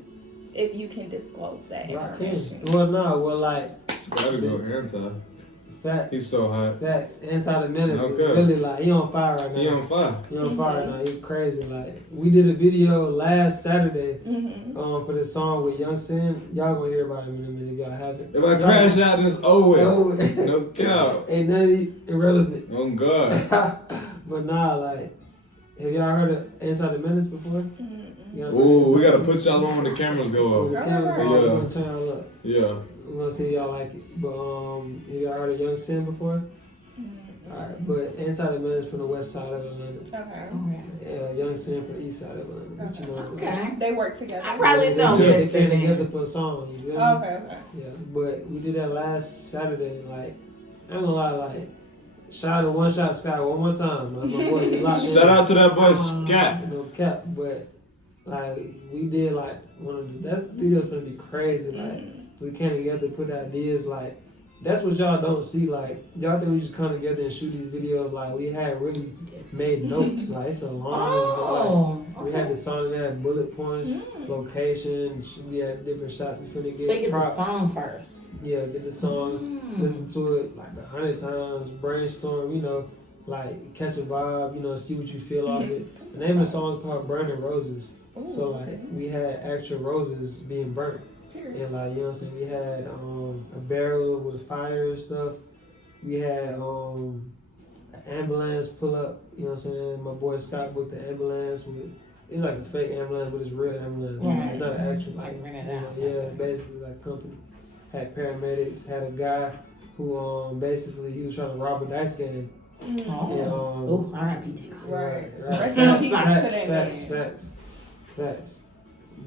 If you can disclose that information. Like, Gotta go anti. facts. He's so hot. Facts. Anti the Menace is Okay. really like, he on fire right now. He on fire. He on fire now. He's crazy. Like, we did a video last Saturday for this song with Young Sin. Y'all gonna hear about it in a minute if y'all haven't. If I crash out, it's over. Oh, No cap. ain't none of these irrelevant. Oh God. But nah, like, have y'all heard of Anti the Menace before? You know what I'm Ooh, saying? we gotta put y'all on when the cameras go The up. camera go Yeah. on, we're gonna turn y'all up. Yeah. We're gonna see if y'all like it. But have y'all heard of Young Sin before? Alright, but Anti the Menace from the west side of Atlanta. Okay. Young Sin from the east side of Atlanta. What you know? Okay. They work together. I probably know They Mr. came Then. together for a song. You feel me? Okay. Yeah, but we did that last Saturday. Like, I ain't gonna lie, like, shout out to One Shot Sky one more time. Like, my boy, we locked in. Shout out to that boy Scat. No cap, but like, we did like one of that video's gonna be crazy. Like, we came together, put ideas. Like, that's what y'all don't see. Like, y'all think we just come together and shoot these videos. Like, we had really made notes. Like, it's a long. Like, we had the song that had bullet points, location. We had different shots we finna get. So you get the props. song first. Yeah, get the song, listen to it like 100 times, brainstorm, you know, like catch a vibe, you know, see what you feel off it. The name of the song is called Burning Roses. So like, we had actual roses being burnt. And like, you know what I'm saying, we had a barrel with fire and stuff. We had an ambulance pull up, you know what I'm saying. My boy Scott booked the ambulance with, it's like a fake ambulance, but it's real ambulance. Right. It's not an actual, Like, rent it out. yeah, basically like company. Had paramedics, had a guy who basically he was trying to rob a dice game. Oh, R.I.P. Right. Facts.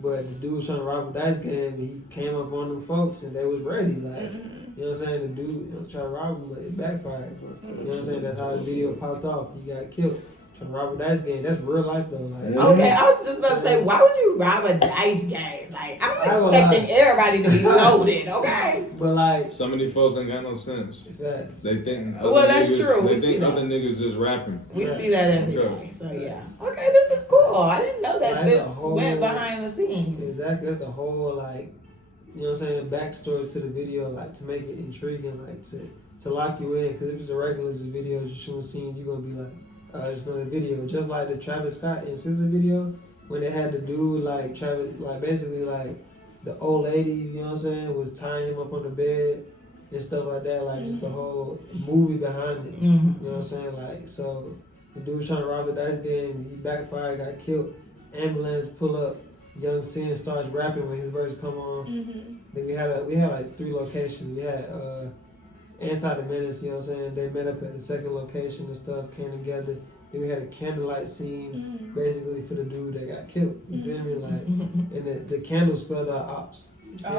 But the dude was trying to rob a dice game, and he came up on them folks, and they was ready. Like, you know what I'm saying? The dude tried to rob him, but it backfired. But, you know what I'm saying? That's how the video popped off. He got killed. Trying to rob a dice game. That's real life, though. Like, Okay, I was just about to say, why would you rob a dice game? Like, I'm expecting everybody to be loaded, okay? But like, some of these folks ain't got no sense. facts. They think that's true. They We think see other that. niggas just rapping. We see that every Yeah. day, so yeah. Okay, this is cool. I didn't know that That's this a whole- went behind the scenes. Exactly. That's a whole, like, you know what I'm saying, backstory to the video, like, to make it intriguing, like, to lock you in. Because if it's a regular just video, just shooting scenes, you're going to be like, it's another video. Just like the Travis Scott and SZA video, when they had the dude, like, Travis, like, basically, like, the old lady, you know what I'm saying, was tying him up on the bed and stuff like that, like, just the whole movie behind it. You know what I'm saying? Like, so the dude was trying to rob the dice game, he backfired, got killed. Ambulance pull up, Young Sin starts rapping when his verse come on. Then we had like 3 locations. We had Anti the Menace, you know what I'm saying? They met up at the second location and stuff, came together. Then we had a candlelight scene, basically for the dude that got killed. You feel me? Like, and the candle spelled out ops. The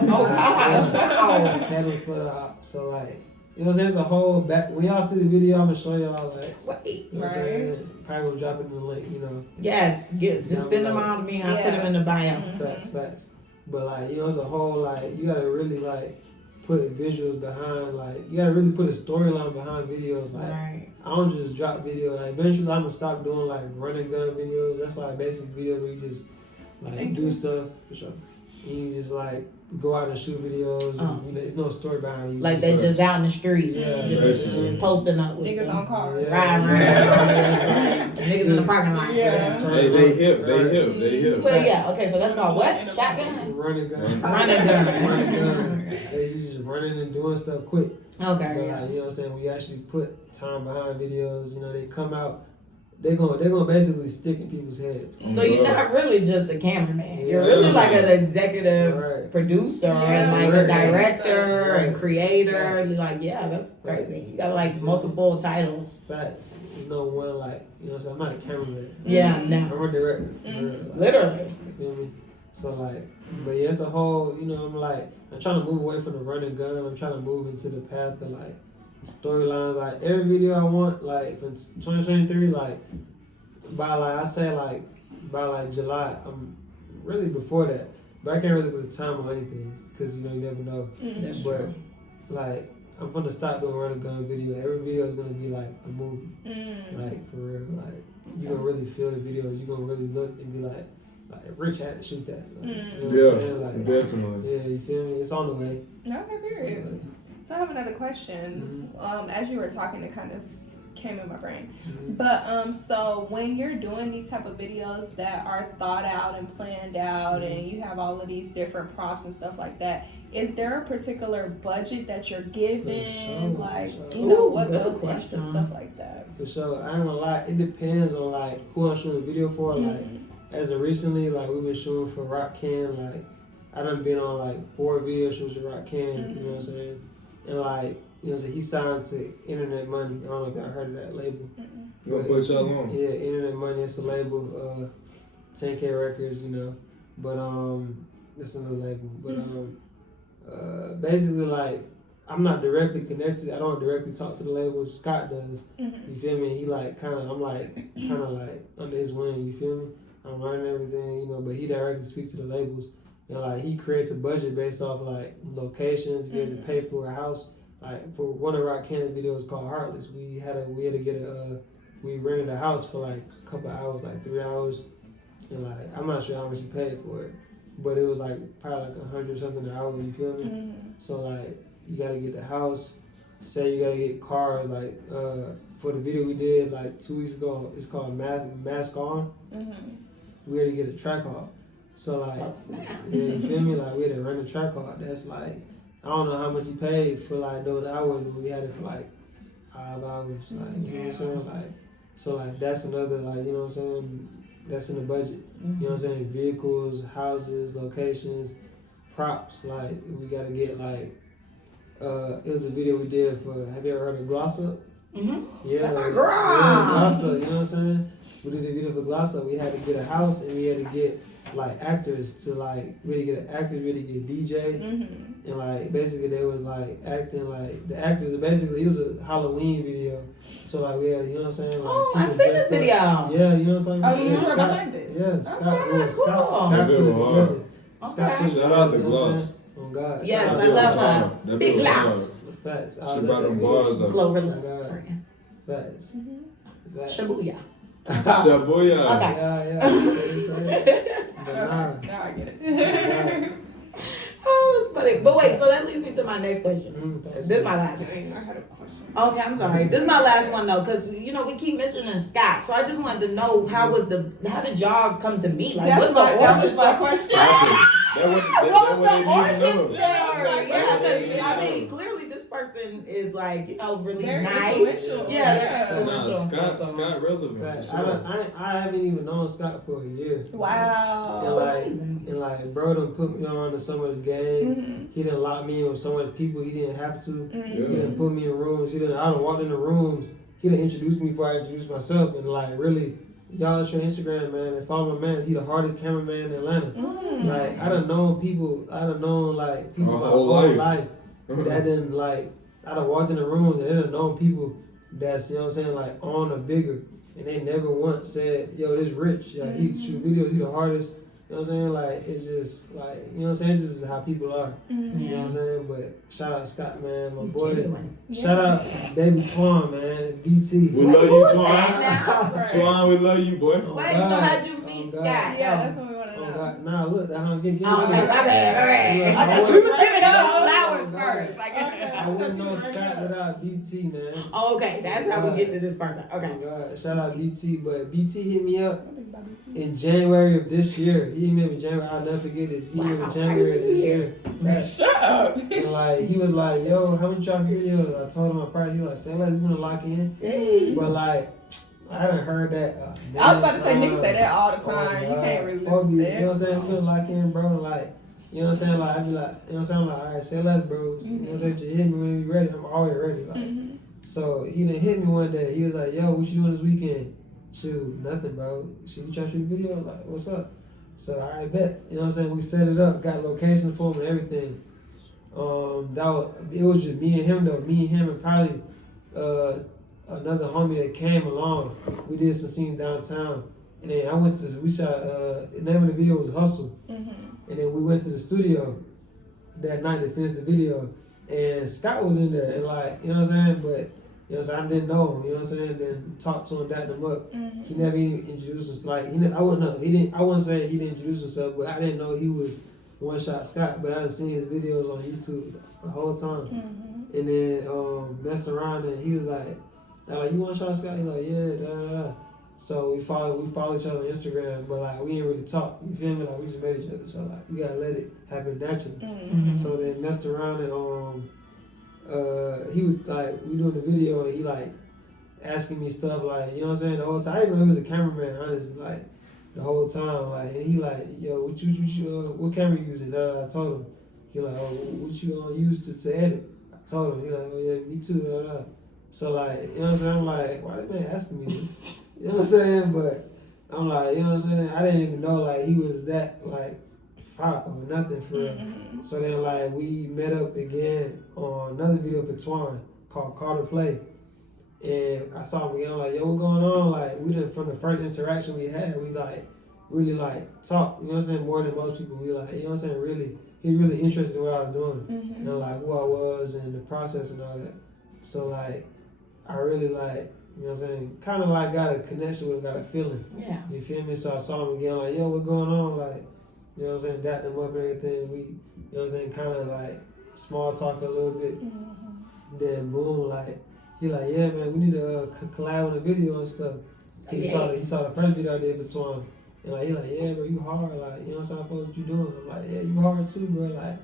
candle spelled out ops. So like, you know what I'm saying? It's a whole back. When y'all see the video, I'm gonna show y'all like, Wait. you know what I'm saying? Probably gonna drop it in the link, you know. Yes, just send them on to me. I'll put them in the bio. Facts. But like, you know, it's a whole like, you gotta really like put visuals behind, like, you gotta really put a storyline behind videos. Like, Right. I don't just drop videos. Like, eventually, I'm gonna stop doing like running gun videos. That's like basic video where you just like do stuff for sure. And you just like go out and shoot videos. And, you know, it's no story behind you. Like they just out in the streets, Yeah. just posting up with Niggas them. on cars. Right. Niggas in the parking lot. Yeah. Hey, they hip. Well, yeah. Okay, so that's called what? Shotgun. Running gun. Running gun. Running gun. They just running and doing stuff quick. Okay. But Yeah. like, you know what I'm saying? We actually put time behind videos. You know, they come out. They're gonna basically stick in people's heads. So you're not really just a cameraman. You're really like an executive producer and like a director and creator. You're like, yeah, that's crazy. You got like multiple titles. Facts. There's no one like, you know what I'm saying? I'm not a cameraman. Yeah, no. I'm a director. For real. Like, Literally. you feel me? So like, but yeah, it's a whole, you know, I'm trying to move away from the running gun. I'm trying to move into the path of like storylines. Like every video I want, like for 2023, like by July. I'm really before that, but I can't really put a time on anything because you know you never know. That's but true. like I'm gonna stop doing running gun video. Every video is gonna be like a movie, like for real. Like you gonna really feel the videos. You gonna really look and be like Rich had to shoot that. Like, you know what I'm saying? Like, definitely. Yeah, you feel me? It's on the way. Okay, period. So I have another question. As you were talking, it kind of came in my brain. But so when you're doing these type of videos that are thought out and planned out, and you have all of these different props and stuff like that, is there a particular budget that you're given? Sure, like, for you know, Ooh, what good goes into question. stuff like that? For sure. I ain't gonna lie. It depends on like who I'm shooting a video for. Like as of recently, like we've been shooting for Rakim. Like I done been on like 4 video shoots with Rakim. You know what I'm saying? And like, you know, so he signed to Internet Money. I don't know if y'all heard of that label. What put y'all on? Yeah, Internet Money. It's a label. 10K Records, you know. But it's another label. But basically, like, I'm not directly connected. I don't directly talk to the label. Scott does. You feel me? He like kind of. I'm like kind of like under his wing. You feel me? I'm running everything, you know. But he directly speaks to the labels. And like he creates a budget based off like locations. You have to pay for a house. Like for one of Rakim's videos called Heartless, we had to get we rented a house for like a couple hours, like 3 hours, and like I'm not sure how much he paid for it, but it was like probably like 100 something an hour. You feel me? So like you gotta get the house. Say you gotta get cars. Like for the video we did like 2 weeks ago, it's called Mask On. We had to get a track off. So like, yeah, you feel me? Like we had to rent a track off. That's like, I don't know how much he paid for like those hours, but we had it for like 5 hours. Like, you know what I'm saying? Like, so like that's another like, you know what I'm saying? That's in the budget. You know what I'm saying? Vehicles, houses, locations, props. Like we gotta get like It was a video we did for. Have you ever heard of Glossa? Mm-hmm. Yeah, That's my like, girl. yeah, Glossa. You know what I'm saying? We did a video for Glossa. We had to get a house and we had to get like actors to like really get DJ, and like basically they was like acting like the actors. Basically, it was a Halloween video, so like we had, you know what I'm saying? Like, Oh, I seen this video. Yeah, you know what I'm saying? Oh, you were Scott, behind it. Yeah, That's Scott put it That video together. hard. Scott put it Shout out to together, you know what I'm Gloss. saying? Oh God. Yes, Shout I out love to her. That Big video hard. glocks. Facts. I She was brought at them that bars video. up. Glorilla. God. Friend. Facts. Facts. Shabuya. Shabuya. Okay. Yeah. But nah. Now I get it. Oh, that's funny. But wait, so that leads me to my next question. Thanks. This is my last one. Dang, I had a question. Okay, I'm sorry. This is my last one though, because you know we keep mentioning Scott. So I just wanted to know how did y'all come to meet? Like, what's the That origin was my question. What was the origin That story? was Yeah, my because question. I mean, clearly this person is like, you know, really Very nice. influential. Yeah, they're Yeah. influential. and Scott, stuff, so- Scott relevant. Facts. for sure. I haven't even known Scott for a year. Wow. And like, bro done put me on to so much game. He done lock me in with so much people he didn't have to. He done put me in rooms. I done walked in the rooms. He done introduced me before I introduced myself. And like, really, y'all show Instagram, man, and follow my man. He the hardest cameraman in Atlanta. Like, I done known people. I done known like people My my whole whole life. life that didn't like. I done walked in the rooms and they done known people that's, you know what I'm saying, like on or bigger, and they never once said, "Yo, this Rich. Yeah, he shoot videos. He the hardest." You know what I'm saying? Like, it's just like, you know what I'm saying? It's just how people are. You know what I'm saying? But shout out Scott, man, my boy. Shout out Baby Twan, man. BT. We love you, Who's Twan. that now? Twan, we love you, boy. Oh, Wait, God. so how'd you meet Oh, Scott? God. Yeah, that's what we want to Oh know. God, nah, look, that how get Oh, okay, my bad. Yeah, I thought We you was were giving right. those flowers first. Like, I wouldn't know Scott without BT, man. Oh, okay, that's how we get to this person. Okay. Oh God, shout out BT, but BT hit me up in January of this year. He hit me up in January. I'll never forget this. He hit me up in January of this year. Shut up. And like, he was like, "Yo, how many drop videos?" I told him my price. He was like, "Say like, you wanna lock in?" But like, I hadn't heard that. I was about to say, niggas say that all the time. You God. can't really Fuck listen you. to You know what I'm that. saying? Feel lock in, bro. Like, you know what I'm saying? Like, I be like, you know what I'm saying? I'm like, all right, say less, bros. You know what I'm saying? Just hit me when you ready. I'm always ready. Like, so he done hit me one day. He was like, "Yo, what you doing this weekend?" Shoot, nothing, bro. Shoot, you trying to shoot a video? Like, what's up? So I bet. You know what I'm saying? We set it up, got location for him and everything. It was just me and him though. Me and him and probably another homie that came along. We did some scenes downtown, and then we shot. The name of the video was Hustle, and then we went to the studio that night to finish the video, and Scott was in there, and like, you know what I'm saying, but. You know what I'm saying? I didn't know him. You know what I'm saying? Then talked to him, dapped him up. He never even introduced us. Like, I wouldn't know. I wouldn't say he didn't introduce himself, but I didn't know he was One Shot Scott. But I done seen his videos on YouTube the whole time. And then messed around, and he was like, "You One Shot Scott?" He's like, "Yeah, da da da." So we follow each other on Instagram, but like we ain't really talk. You feel me? Like we just met each other. So like we gotta let it happen naturally. So then messed around and he was like, we doing the video and he like asking me stuff like, you know what I'm saying, the whole time. I didn't know he was a cameraman, honestly, like the whole time. Like, and he like, "Yo, what camera you using?" I told him. He like, "Oh, what you use to edit?" I told him. He like, "Oh yeah, me too." So like, you know what I'm saying? I'm like, why did they asking me this? You know what I'm saying? But I'm like, you know what I'm saying? I didn't even know like he was that like fire or nothing for real. So then like we met up again on another video for Twan called Car to Play. And I saw him again, I'm like, "Yo, what going on?" Like, we did from the first interaction we had, we like really like talk, you know what I'm saying, more than most people. We like, you know what I'm saying, really, he really interested in what I was doing. And like who I was and the process and all that. So like I really like, you know what I'm saying, kind of like got a connection with him, got a feeling. Yeah. You feel me? So I saw him again, like, "Yo, what going on?" Like, you know what I'm saying, dapped him up and everything. We, you know what I'm saying, kind of like small talk a little bit. Then boom, like, he like, "Yeah, man, we need to collab on a video and stuff." He saw the first video I did for Twan. And like, he like, "Yeah, bro, you hard." Like, you know what I'm saying, "I fuck what you doing." I'm like, "Yeah, you hard too, bro." Like,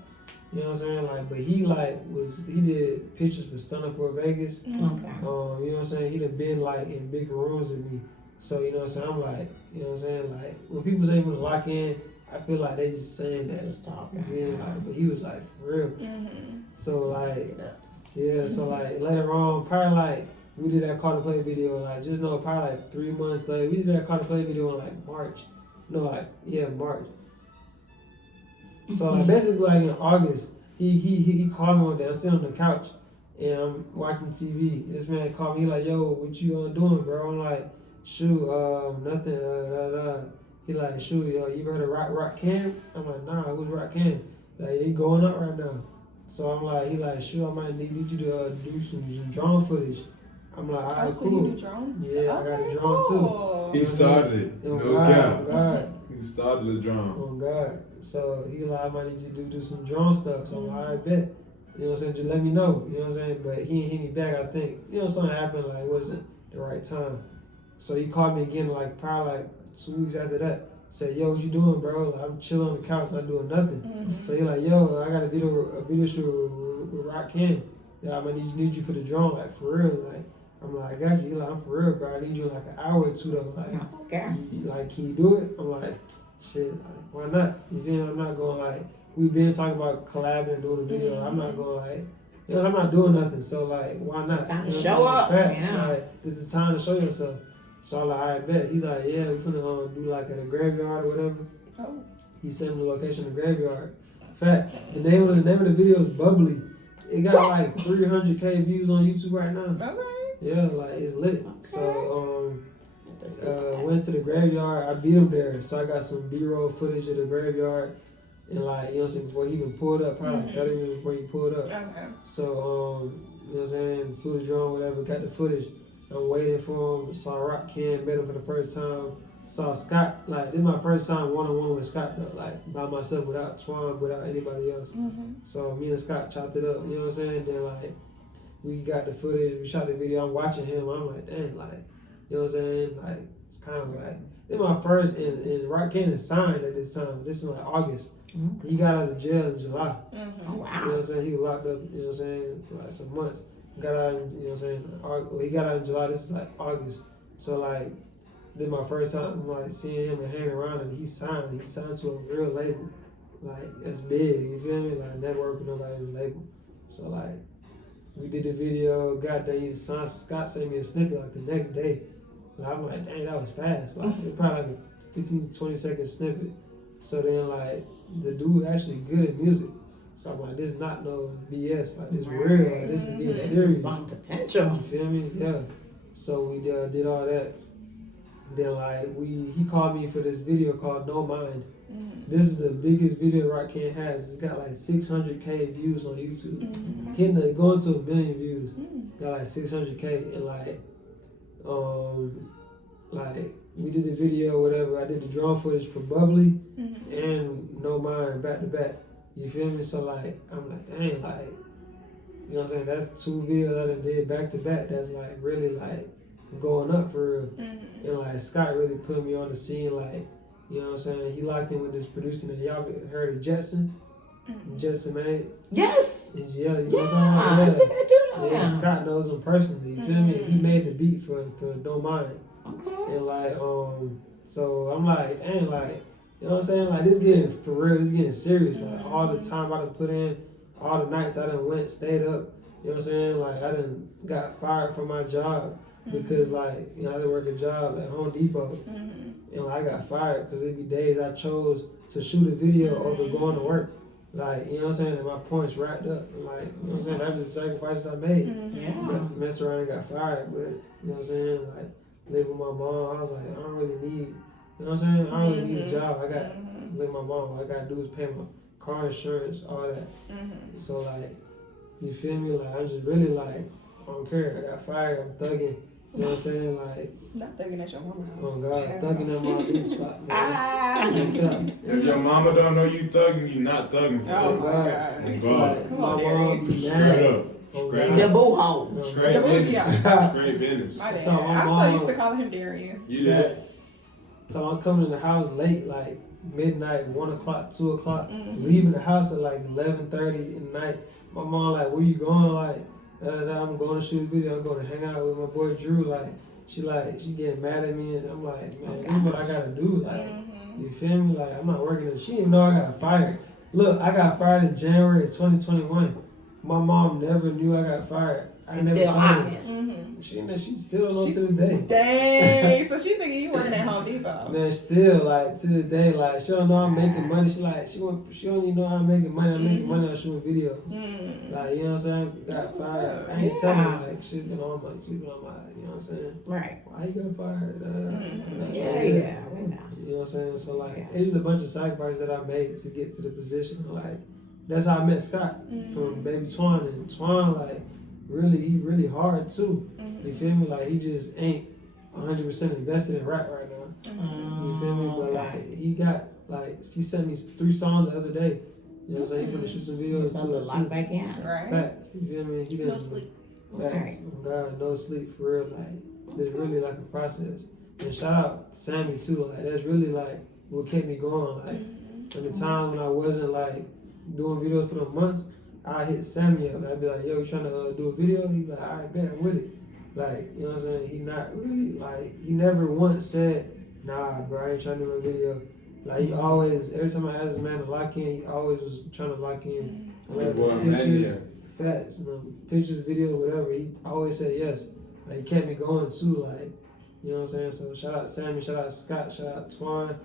you know what I'm saying? Like, but he did pictures for Stunner for Vegas. Okay. You know what I'm saying? He done been like in bigger rooms than me. So, you know what I'm saying? I'm like, you know what I'm saying? Like, when people say when to lock in, I feel like they just saying that. Just talking. You know, like, but he was like, for real. So like, yeah, so like later on, probably like we did that Call to Play video, like just know probably like 3 months later, we did that Call to Play video in like March. No, like March. So like basically like in August, he called me one day. I'm sitting on the couch and I'm watching TV. This man called me like, yo, what you doing, bro? I'm like, shoot, nothing. He like, shoot, yo, you ever heard of Rock Cam? I'm like, nah, who's Rock Cam? Like, he going up right now. So I'm like, he like, shoot, I might need you to do some drone footage. I'm like, all right, so cool. you do drones? Yeah, I got a drone cool. He started it. Oh, No God, doubt. oh, God. He started the drone. Oh God. So he like, I might need you to do some drone stuff. So I'm like, I bet. You know what I'm saying? Just let me know. You know what I'm saying? But he didn't hit me back, I think. You know, something happened, like, wasn't the right time. So he called me again, like, probably like 2 weeks after that. Said, yo, what you doing, bro? Like, I'm chilling on the couch, not doing nothing. So he like, yo, I got a video shoot with Rock Ken. Yeah, I might need you for the drone, like, for real. Like, I'm like, I got you. He like, I'm for real, bro. I need you in like an hour or two, though. Like, Okay. like, can you do it? I'm like, shit, like, why not? You feel me? I'm not going like, we've been talking about collabing and doing a video. I'm not going like, you know, I'm not doing nothing. So like, why not? It's time to You know, show up. Facts. Yeah. Like, this is time to show yourself. So I'm like, all right, bet. He's like, yeah, we finna do like at a graveyard or whatever. Oh. He sent me the location of the graveyard. Fact, the name of the video is Bubbly. It got like 300K views on YouTube right now. Okay. Yeah, like it's lit. So went to the graveyard. I beat him there, so I got some B-roll footage of the graveyard, and like, you know what I'm saying, before he even pulled up, probably like 30 minutes before he pulled up. Okay. So you know what I'm saying, flew the drone, whatever, got the footage. I'm waiting for him. Saw Rock Ken, met him for the first time. Saw Scott. Like, this is my first time one-on-one with Scott though, like by myself, without Twan, without anybody else. So me and Scott chopped it up. You know what I'm saying? Then like, we got the footage, we shot the video. I'm watching him. I'm like, dang, like, you know what I'm saying? Like, it's kind of like, this is my first, and Rock Ken is signed at this time. This is like August. He got out of jail in July. Oh, wow. You know what I'm saying? He was locked up, you know what I'm saying, for like some months. Got out, in, you know what I'm saying, he got out in July. This is like August. So like, this is my first time like seeing him and hanging around him. He signed to a real label. Like, that's big, you feel me? Like, never worked with nobody in the label. So like, we did the video, got there, Scott sent me a snippet like the next day. And I'm like, dang, that was fast. Like, it probably like a 15 to 20 second snippet. So then like, the dude actually good at music. So I'm like, this is not no BS. Like, this real. Like, this is getting This serious. is some potential. You feel me? Yeah. So we did all that. Then like, he called me for this video called No Mind. This is the biggest video Rock Ken has. It's got like 600K views on YouTube. Going to 1 million views. Got like 600K, and like we did the video, whatever. I did the drone footage for Bubbly and No Mind back to back. You feel me? So like, I'm like, dang, like, you know what I'm saying? That's 2 videos that I did back to back. That's like really like going up for real. And like, Scott really put me on the scene, like, you know what I'm saying? He locked in with this producer that y'all heard of Jetson. Jetson, man. Yes. Yeah, you know what I'm talking I about? think I do know Yeah, that. Scott knows him personally. You feel me? He made the beat for Don't Mind. Okay. And like, so I'm like, dang, like, you know what I'm saying? Like, this getting for real. This getting serious. Like, all the time I done put in, all the nights I done went, stayed up. You know what I'm saying? Like, I done got fired from my job because, like, you know, I done work a job at Home Depot. And like, I got fired because it'd be days I chose to shoot a video over going to work. Like, you know what I'm saying? And my points racked up. And like, you know what I'm saying? That's just sacrifices I made. Yeah. Messed around and got fired. But, you know what I'm saying? Like, live with my mom. I was like, I don't really need, you know what I'm saying? I don't really need a job. I got live with my mom. All I got to do is pay my car insurance, all that. So, like, you feel me? Like, I'm just really like, I don't care. I got fired. I'm thugging. You know what I'm saying? Like, Not thinking at your mama house. oh God, thugging at my big spot, man. If your mama don't know you thugging, you not thugging for Oh her. my God. gosh. God. Like, Come my on, mom Derek. be Straight mad. up. Oh, Straight God. The up. boo hole. Straight The business. yeah. Straight business. My bad. Tell my I still mom. used to call him Darian. You did. So I'm coming in the house late, like midnight, 1 o'clock, 2 o'clock, leaving the house at like 11:30 at night. My mom like, where you going? Like, I'm going to shoot a video. I'm going to hang out with my boy Drew. Like, she getting mad at me, and I'm like, man, this is what I gotta do. Like, you feel me? Like, I'm not working. She didn't even know I got fired. Look, I got fired in January of 2021. My mom never knew I got fired. I never Until told her. August. She still don't know to this day. Dang. So she thinking you working at Home Depot. Man, still like to this day, like she don't know I'm making money. She don't even know I'm making money. I'm making money on shooting videos. Like, you know what I'm saying? Got fired. I ain't telling her like she been on my, you know what I'm saying? Right. Why you got fired? Yeah. You know what I'm saying? So like, it's just a bunch of sacrifices that I made to get to the position. Like, that's how I met Scott from Baby Twan, and Twan like he really hard too. You feel me? Like he just ain't 100% invested in rap right now. You feel me? But like he got he sent me 3 songs the other day. You know what I'm saying? He finna shoot some videos too. Lock back in. Right. Facts. You feel me? He didn't sleep. Facts. Right. Oh God, no sleep for real. Like it's really like a process. And shout out Sammy too. Like that's really like what kept me going. Like in the time when I wasn't like doing videos for the months, I hit Sammy up. I'd be like, yo, you trying to do a video? He'd be like, all right, bet, I'm with it. Like, you know what I'm saying? He not really, like, he never once said, nah, bro, I ain't trying to do a video. Like, he always, every time I asked this man to lock in, he always was trying to lock in. Pictures, facts, pictures, videos, whatever. He always said yes. Like, he kept me going too, like, you know what I'm saying? So, shout out Sammy, shout out Scott, shout out Twan.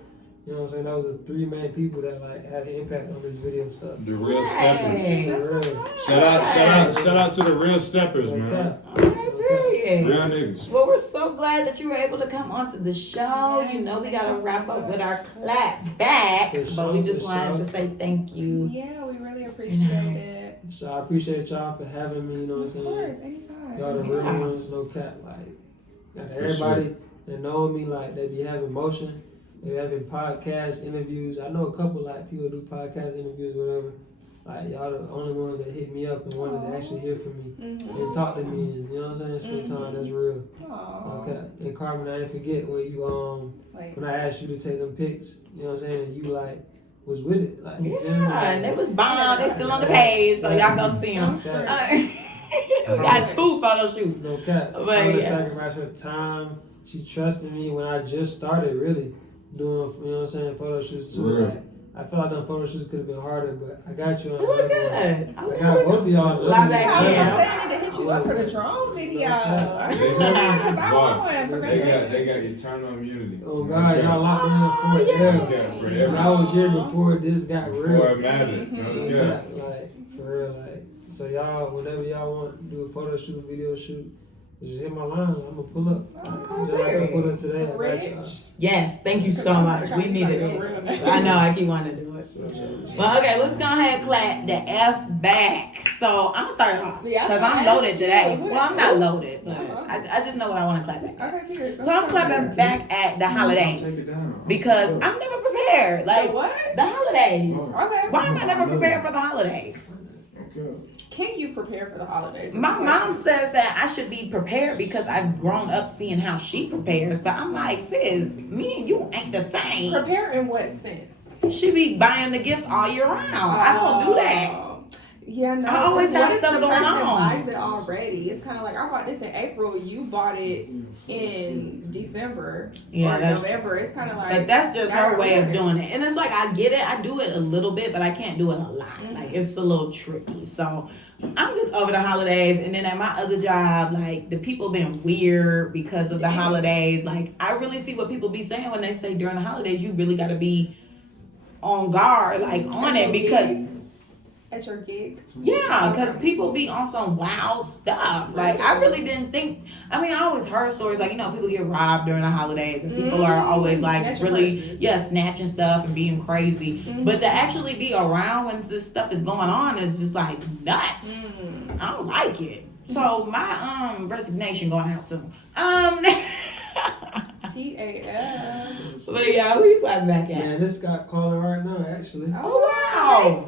You know what I'm saying? That was the 3 main people that like had an impact on this video stuff. The real steppers. Hey, Shout out to the real steppers, man. Period. Real niggas. Well, we're so glad that you were able to come onto the show. Yes, you know, we thank got to you wrap so up with much. our clap back, but we just wanted to say thank you. Yeah, we really appreciate it. So I appreciate y'all for having me, you know what I'm Of saying? course, anytime. Y'all the real ones, no cap. Like everybody that know me, like they be having motion. They be having podcast interviews. I know a couple like people do podcast interviews, whatever. Like y'all the only ones that hit me up and wanted to actually hear from me and talk to me, and you know what I'm saying? Spend time. That's real. Okay. And Carmen, I didn't forget when you when I asked you to take them pics. You know what I'm saying? And you like was with it. Like And they was bomb. They still on the page, so y'all go see them. We got 2 photo shoots. No cap. But I'm gonna yeah. sacrifice her time. She trusted me when I just started really doing, you know what I'm saying, photo shoots too. Real. Like, I feel like them photo shoots could have been harder, but I got you on Look that. good. I got both of y'all. Live back I was in. gonna say I need to hit you up for the drone video. Because I want one. Congratulations. They got eternal immunity. Oh God, y'all locked in forever. I was here before this got real. Before it mattered. Like, for real, like. So y'all, whenever y'all want to do a photo shoot, video shoot, just hit my line. I'm gonna pull up. Just like I pulled up today. I got y'all. Yes, thank you so much. We needed it. I know, I keep wanting to do it. Well, okay, let's go ahead and clap the F back. So I'm starting off because I'm loaded today. Well, I'm not loaded, but I just know what I want to clap back. Okay, here. So I'm clapping back at the holidays because I'm never prepared. Like what? the holidays. Okay. Why am I never prepared for the holidays? Can you prepare for the holidays? My mom says that I should be prepared because I've grown up seeing how she prepares, but I'm like, sis, me and you ain't the same. Prepare in what sense? She be buying the gifts all year round. I don't do that. Yeah, no. I always have stuff the going person on. buys it already. It's kind of like I bought this in April. You bought it in December or November. It's kind of like. But that's just her way of doing it, and it's like I get it. I do it a little bit, but I can't do it a lot. Like it's a little tricky. So I'm just over the holidays, and then at my other job, like the people been weird because of the holidays. Like I really see what people be saying when they say during the holidays you really got to be on guard, like on it because. At your gig? Yeah, because people be on some wild stuff. Like, I really didn't think, I mean, I always heard stories like, you know, people get robbed during the holidays and people are always like Snatching really, purses. Snatching stuff and being crazy. But to actually be around when this stuff is going on is just like nuts. I don't like it. So my resignation going out soon. TAL. But yeah, who you clapping back at? Man, this Scott calling right now, actually. Oh wow.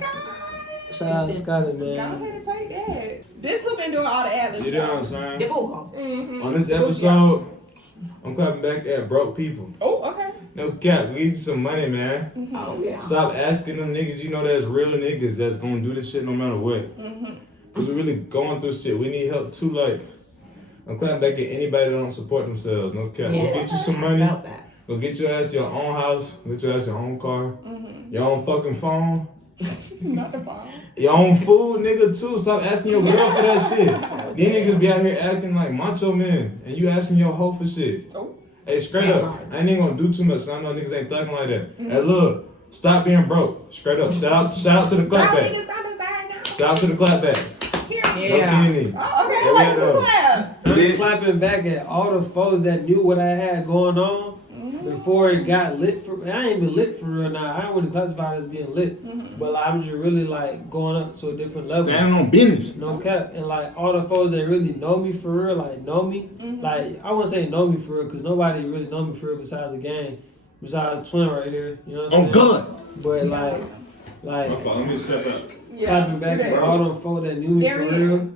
Shout out to Scotty, man. Go ahead and take that. This who been doing all the ad libs. You know what I'm saying? The boo-boo. On this episode, I'm clapping back at broke people. Oh, okay. No cap, we need you some money, man. Oh yeah. Stop asking them niggas, you know that's real niggas that's gonna do this shit no matter what. Cause we're really going through shit. We need help too, like, I'm clapping back at anybody that don't support themselves. No cap. Go get you some money. Go get your ass your own house. Get your ass your own car. Your own fucking phone. Not the phone. Your own food, nigga, too. Stop asking your girl for that shit. These niggas be out here acting like macho men, and you asking your hoe for shit. Oh. Hey, straight up, I ain't even gonna do too much, so I know niggas ain't thugging like that. Hey, look, stop being broke. Straight up. Shout out to the clapback. Shout out to the clapback. Yeah. Okay, like the claps. I'm clapping back at all the folks that knew what I had going on before it got lit for me. I ain't even lit for real now. I don't really classify it as being lit. But like, I'm just really like going up to a different level. Standing on business. No cap. And like all the folks that really know me for real, like know me. Like I wouldn't say know me for real, because nobody really know me for real besides the gang. Besides Twin right here. You know what I'm saying? God. But like Let me step out. clapping back at all them folks that knew me for real.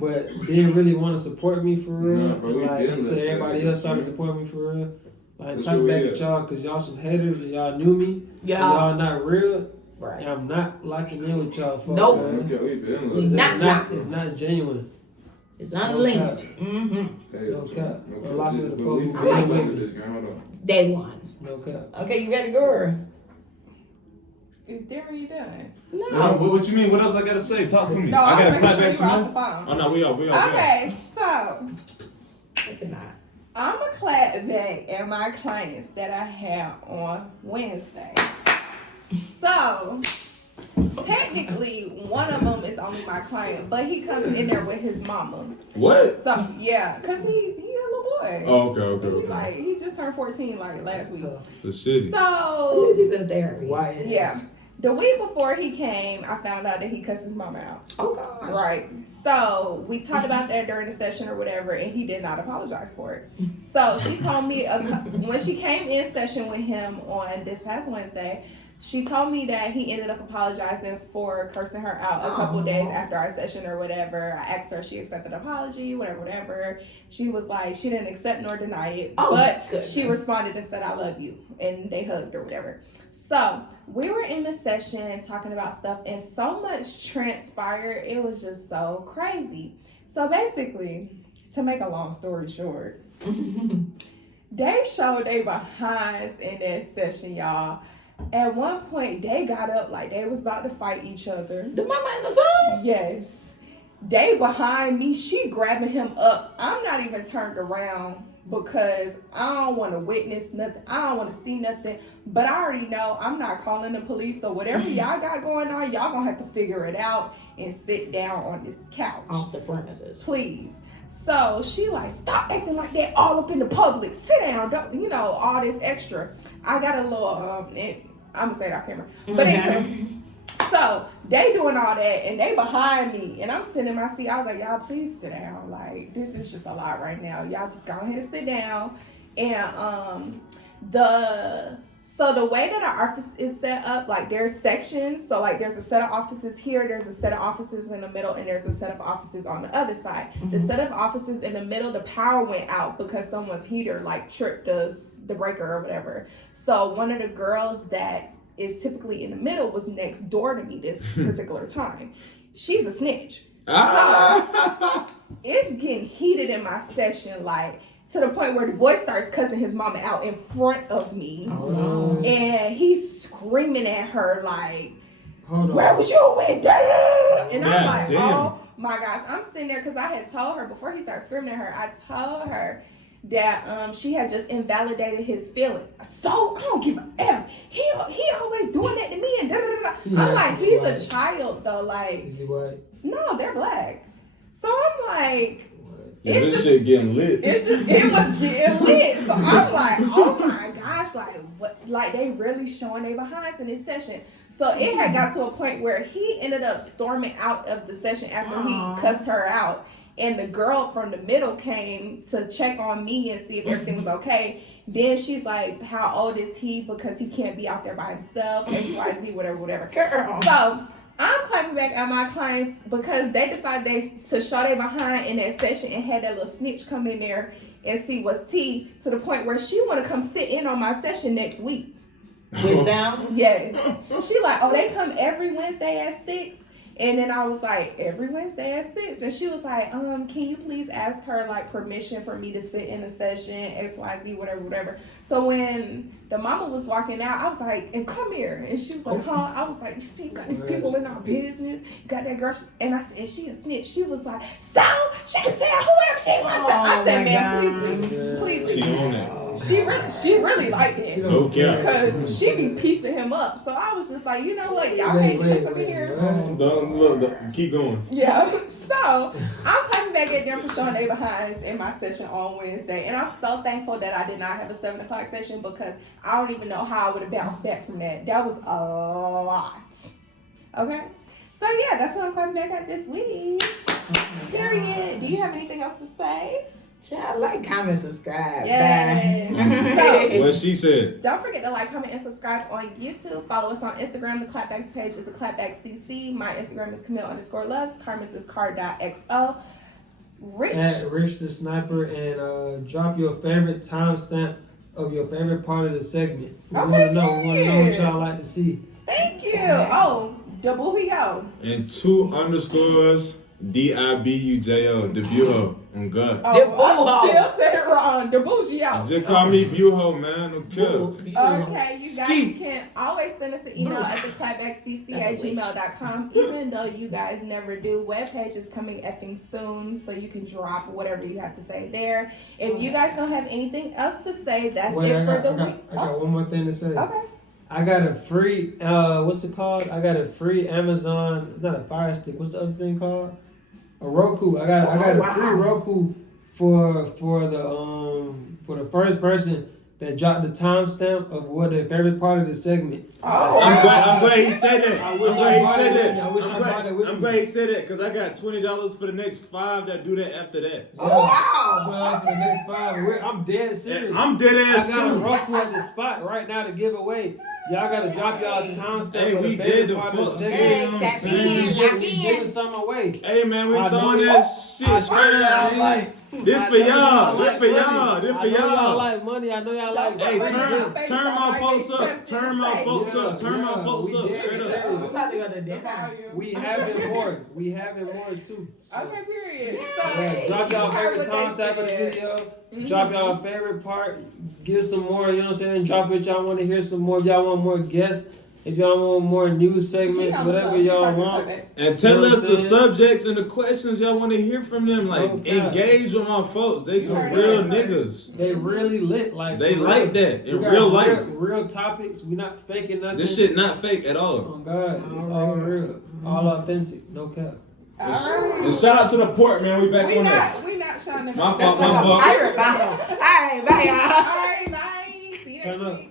But didn't really want to support me for real. Nah, bro, Like until everybody else started supporting me for real. Like clapping back at y'all because y'all some haters and y'all knew me. Yeah. And y'all not real. Right. And I'm not locking in with y'all folks. Nope. Man. He's not. It's not genuine. It's unlinked. No cap. I'm locking with the folks who been with me. Day ones. No cap. Okay, you ready to go? Is Derry done? No. What you mean? What else I gotta say? Talk to me. No, I I'm gotta clap making back sure you're off some the more. phone. Oh no, we are. Okay, so Look at that. I'm a clap back at my clients that I had on Wednesday. So technically, one of them is only my client, but he comes in there with his mama. What? So yeah, cause he a little boy. Oh, okay. He just turned 14 like last week. The city. At So least he's in therapy. Why? yeah, the week before he came, I found out that he cussed his mama out. Oh gosh. Right. So we talked about that during the session or whatever, and he did not apologize for it. So she told me when she came in session with him on this past Wednesday, she told me that he ended up apologizing for cursing her out a couple days after our session or whatever. I asked her if she accepted an apology, whatever. She was like, she didn't accept nor deny it, but goodness. she responded and said, "I love you," and they hugged or whatever. So we were in the session talking about stuff, and so much transpired. It was just so crazy. So basically, to make a long story short, they showed they behinds in that session, y'all. At one point, they got up like they was about to fight each other. The mama and the son? Yes. They behind me. She grabbing him up. I'm not even turned around because I don't want to witness nothing. I don't want to see nothing. But I already know I'm not calling the police. So whatever y'all got going on, y'all gonna have to figure it out and sit down on this couch. Off the premises. Please. So she like, stop acting like that all up in the public. Sit down. Don't, you know, all this extra. I got a little, I'm gonna say it off camera. But anyway, so they doing all that and they behind me and I'm sitting in my seat. I was like, y'all please sit down. Like, this is just a lot right now. Y'all just go ahead and sit down. And so the way that our office is set up, like there's sections. So like there's a set of offices here, there's a set of offices in the middle, and there's a set of offices on the other side. The set of offices in the middle, the power went out because someone's heater like tripped the breaker or whatever. So one of the girls that is typically in the middle was next door to me this particular time. She's a snitch. So it's getting heated in my session, like to the point where the boy starts cussing his mama out in front of me. Oh. And he's screaming at her like, Hold on. where was you with that? And I'm like, damn. oh my gosh. I'm sitting there because I had told her before he started screaming at her, I told her that she had just invalidated his feeling. So I don't give a F. He always doing that to me and da da da. I'm like, he's a child though. Like, Is he white? no, they're black. So I'm like, Yeah, this shit getting lit. it was getting lit. So I'm like, oh my gosh, like what? Like they really showing their behinds in this session. So it had got to a point where he ended up storming out of the session after he cussed her out. And the girl from the middle came to check on me and see if everything was okay. Then she's like, how old is he? Because he can't be out there by himself, XYZ, whatever. Girl. So I'm clapping back at my clients because they decided to show their behind in that session and had that little snitch come in there and see what's tea, to the point where she want to come sit in on my session next week. With them? Yes. She like, oh, they come every Wednesday at 6. And then I was like, every Wednesday at 6. And she was like, can you please ask her like permission for me to sit in a session, XYZ, whatever. So when the mama was walking out, I was like, and come here. And she was like, huh? I was like, you see, you got these people in our business. You got that girl. And I said, and she a snitch. She was like, so she can tell whoever she wants to. I said, man, please. She on it. She really liked it. No cap. Because she be piecing him up. So I was just like, you know what? Y'all can't do this over here. Don't look, keep going. Yeah. So I'm clapping back at them for showing their behinds in my session on Wednesday. And I'm so thankful that I did not have a 7 o'clock session because I don't even know how I would have bounced back from that. That was a lot. Okay? So yeah, that's what I'm clapping back at this week. Period. Do you have anything else to say? Child, like, comment, subscribe. Yes. Bye. What she said. Don't forget to like, comment, and subscribe on YouTube. Follow us on Instagram. The Clapback's page is theclapbackcc. My Instagram is Camille_loves. Carmen's is car.xo. Rich. At Rich the Sniper, and drop your favorite timestamp of your favorite part of the segment. We want to know what y'all like to see. Thank you. Oh, Dabujo. And 2 underscores DIBUJO. Debujo. On God. Oh, I still said it wrong. Dabujo. Just call me Buho, man. Okay. Okay, you guys can always send us an email at theclapbackcc@gmail.com. Even though you guys never do, webpage is coming effing soon, so you can drop whatever you have to say there. If you guys don't have anything else to say, that's it for the week. I got one more thing to say. Okay. I got a free, what's it called? I got a free Amazon, not a Fire Stick. What's the other thing called? A Roku. I got a free Roku for the first person that dropped the timestamp of what their favorite part of the segment. Oh, I'm glad he said that. I'm glad he said that because I got $20 for the next 5 that do that after that. Oh, wow. $12 for the next 5. I'm dead serious. I'm dead ass I got a too. Roku at the spot right now to give away. Y'all gotta drop y'all timestamp. Hey, for we the did the part of fuck. segment. Tap in, We giving something away. Hey man, we throwing that shit straight out. This for y'all. This for y'all. This for I know y'all y'all. like money. I know y'all like. Hey, gifts. turn my folks up. Turn my folks up. Turn my folks we up. dead Straight up. serious. I'm about to go to dinner. We having more. We having more too. So, Okay, period. So, yeah, drop y'all you heard favorite what they timestamp of the said. video. Drop y'all favorite part. Give some more. You know what I'm saying? Drop it. Y'all want to hear some more. If y'all want more guests. If y'all want more news segments, whatever y'all want. And tell You know us what the I'm saying? subjects and the questions y'all want to hear from them. Like, engage with my folks. They some real niggas. They really lit. Like They for like real. that in We got real life. Real topics. We not faking nothing. This shit not fake at all. Oh God, it's all real, all authentic, no cap. And shout out to the port, man. We back on that. We not shouting. My fault. All right, bye. All right, bye, y'all. All right, bye. See you next Turn up. week.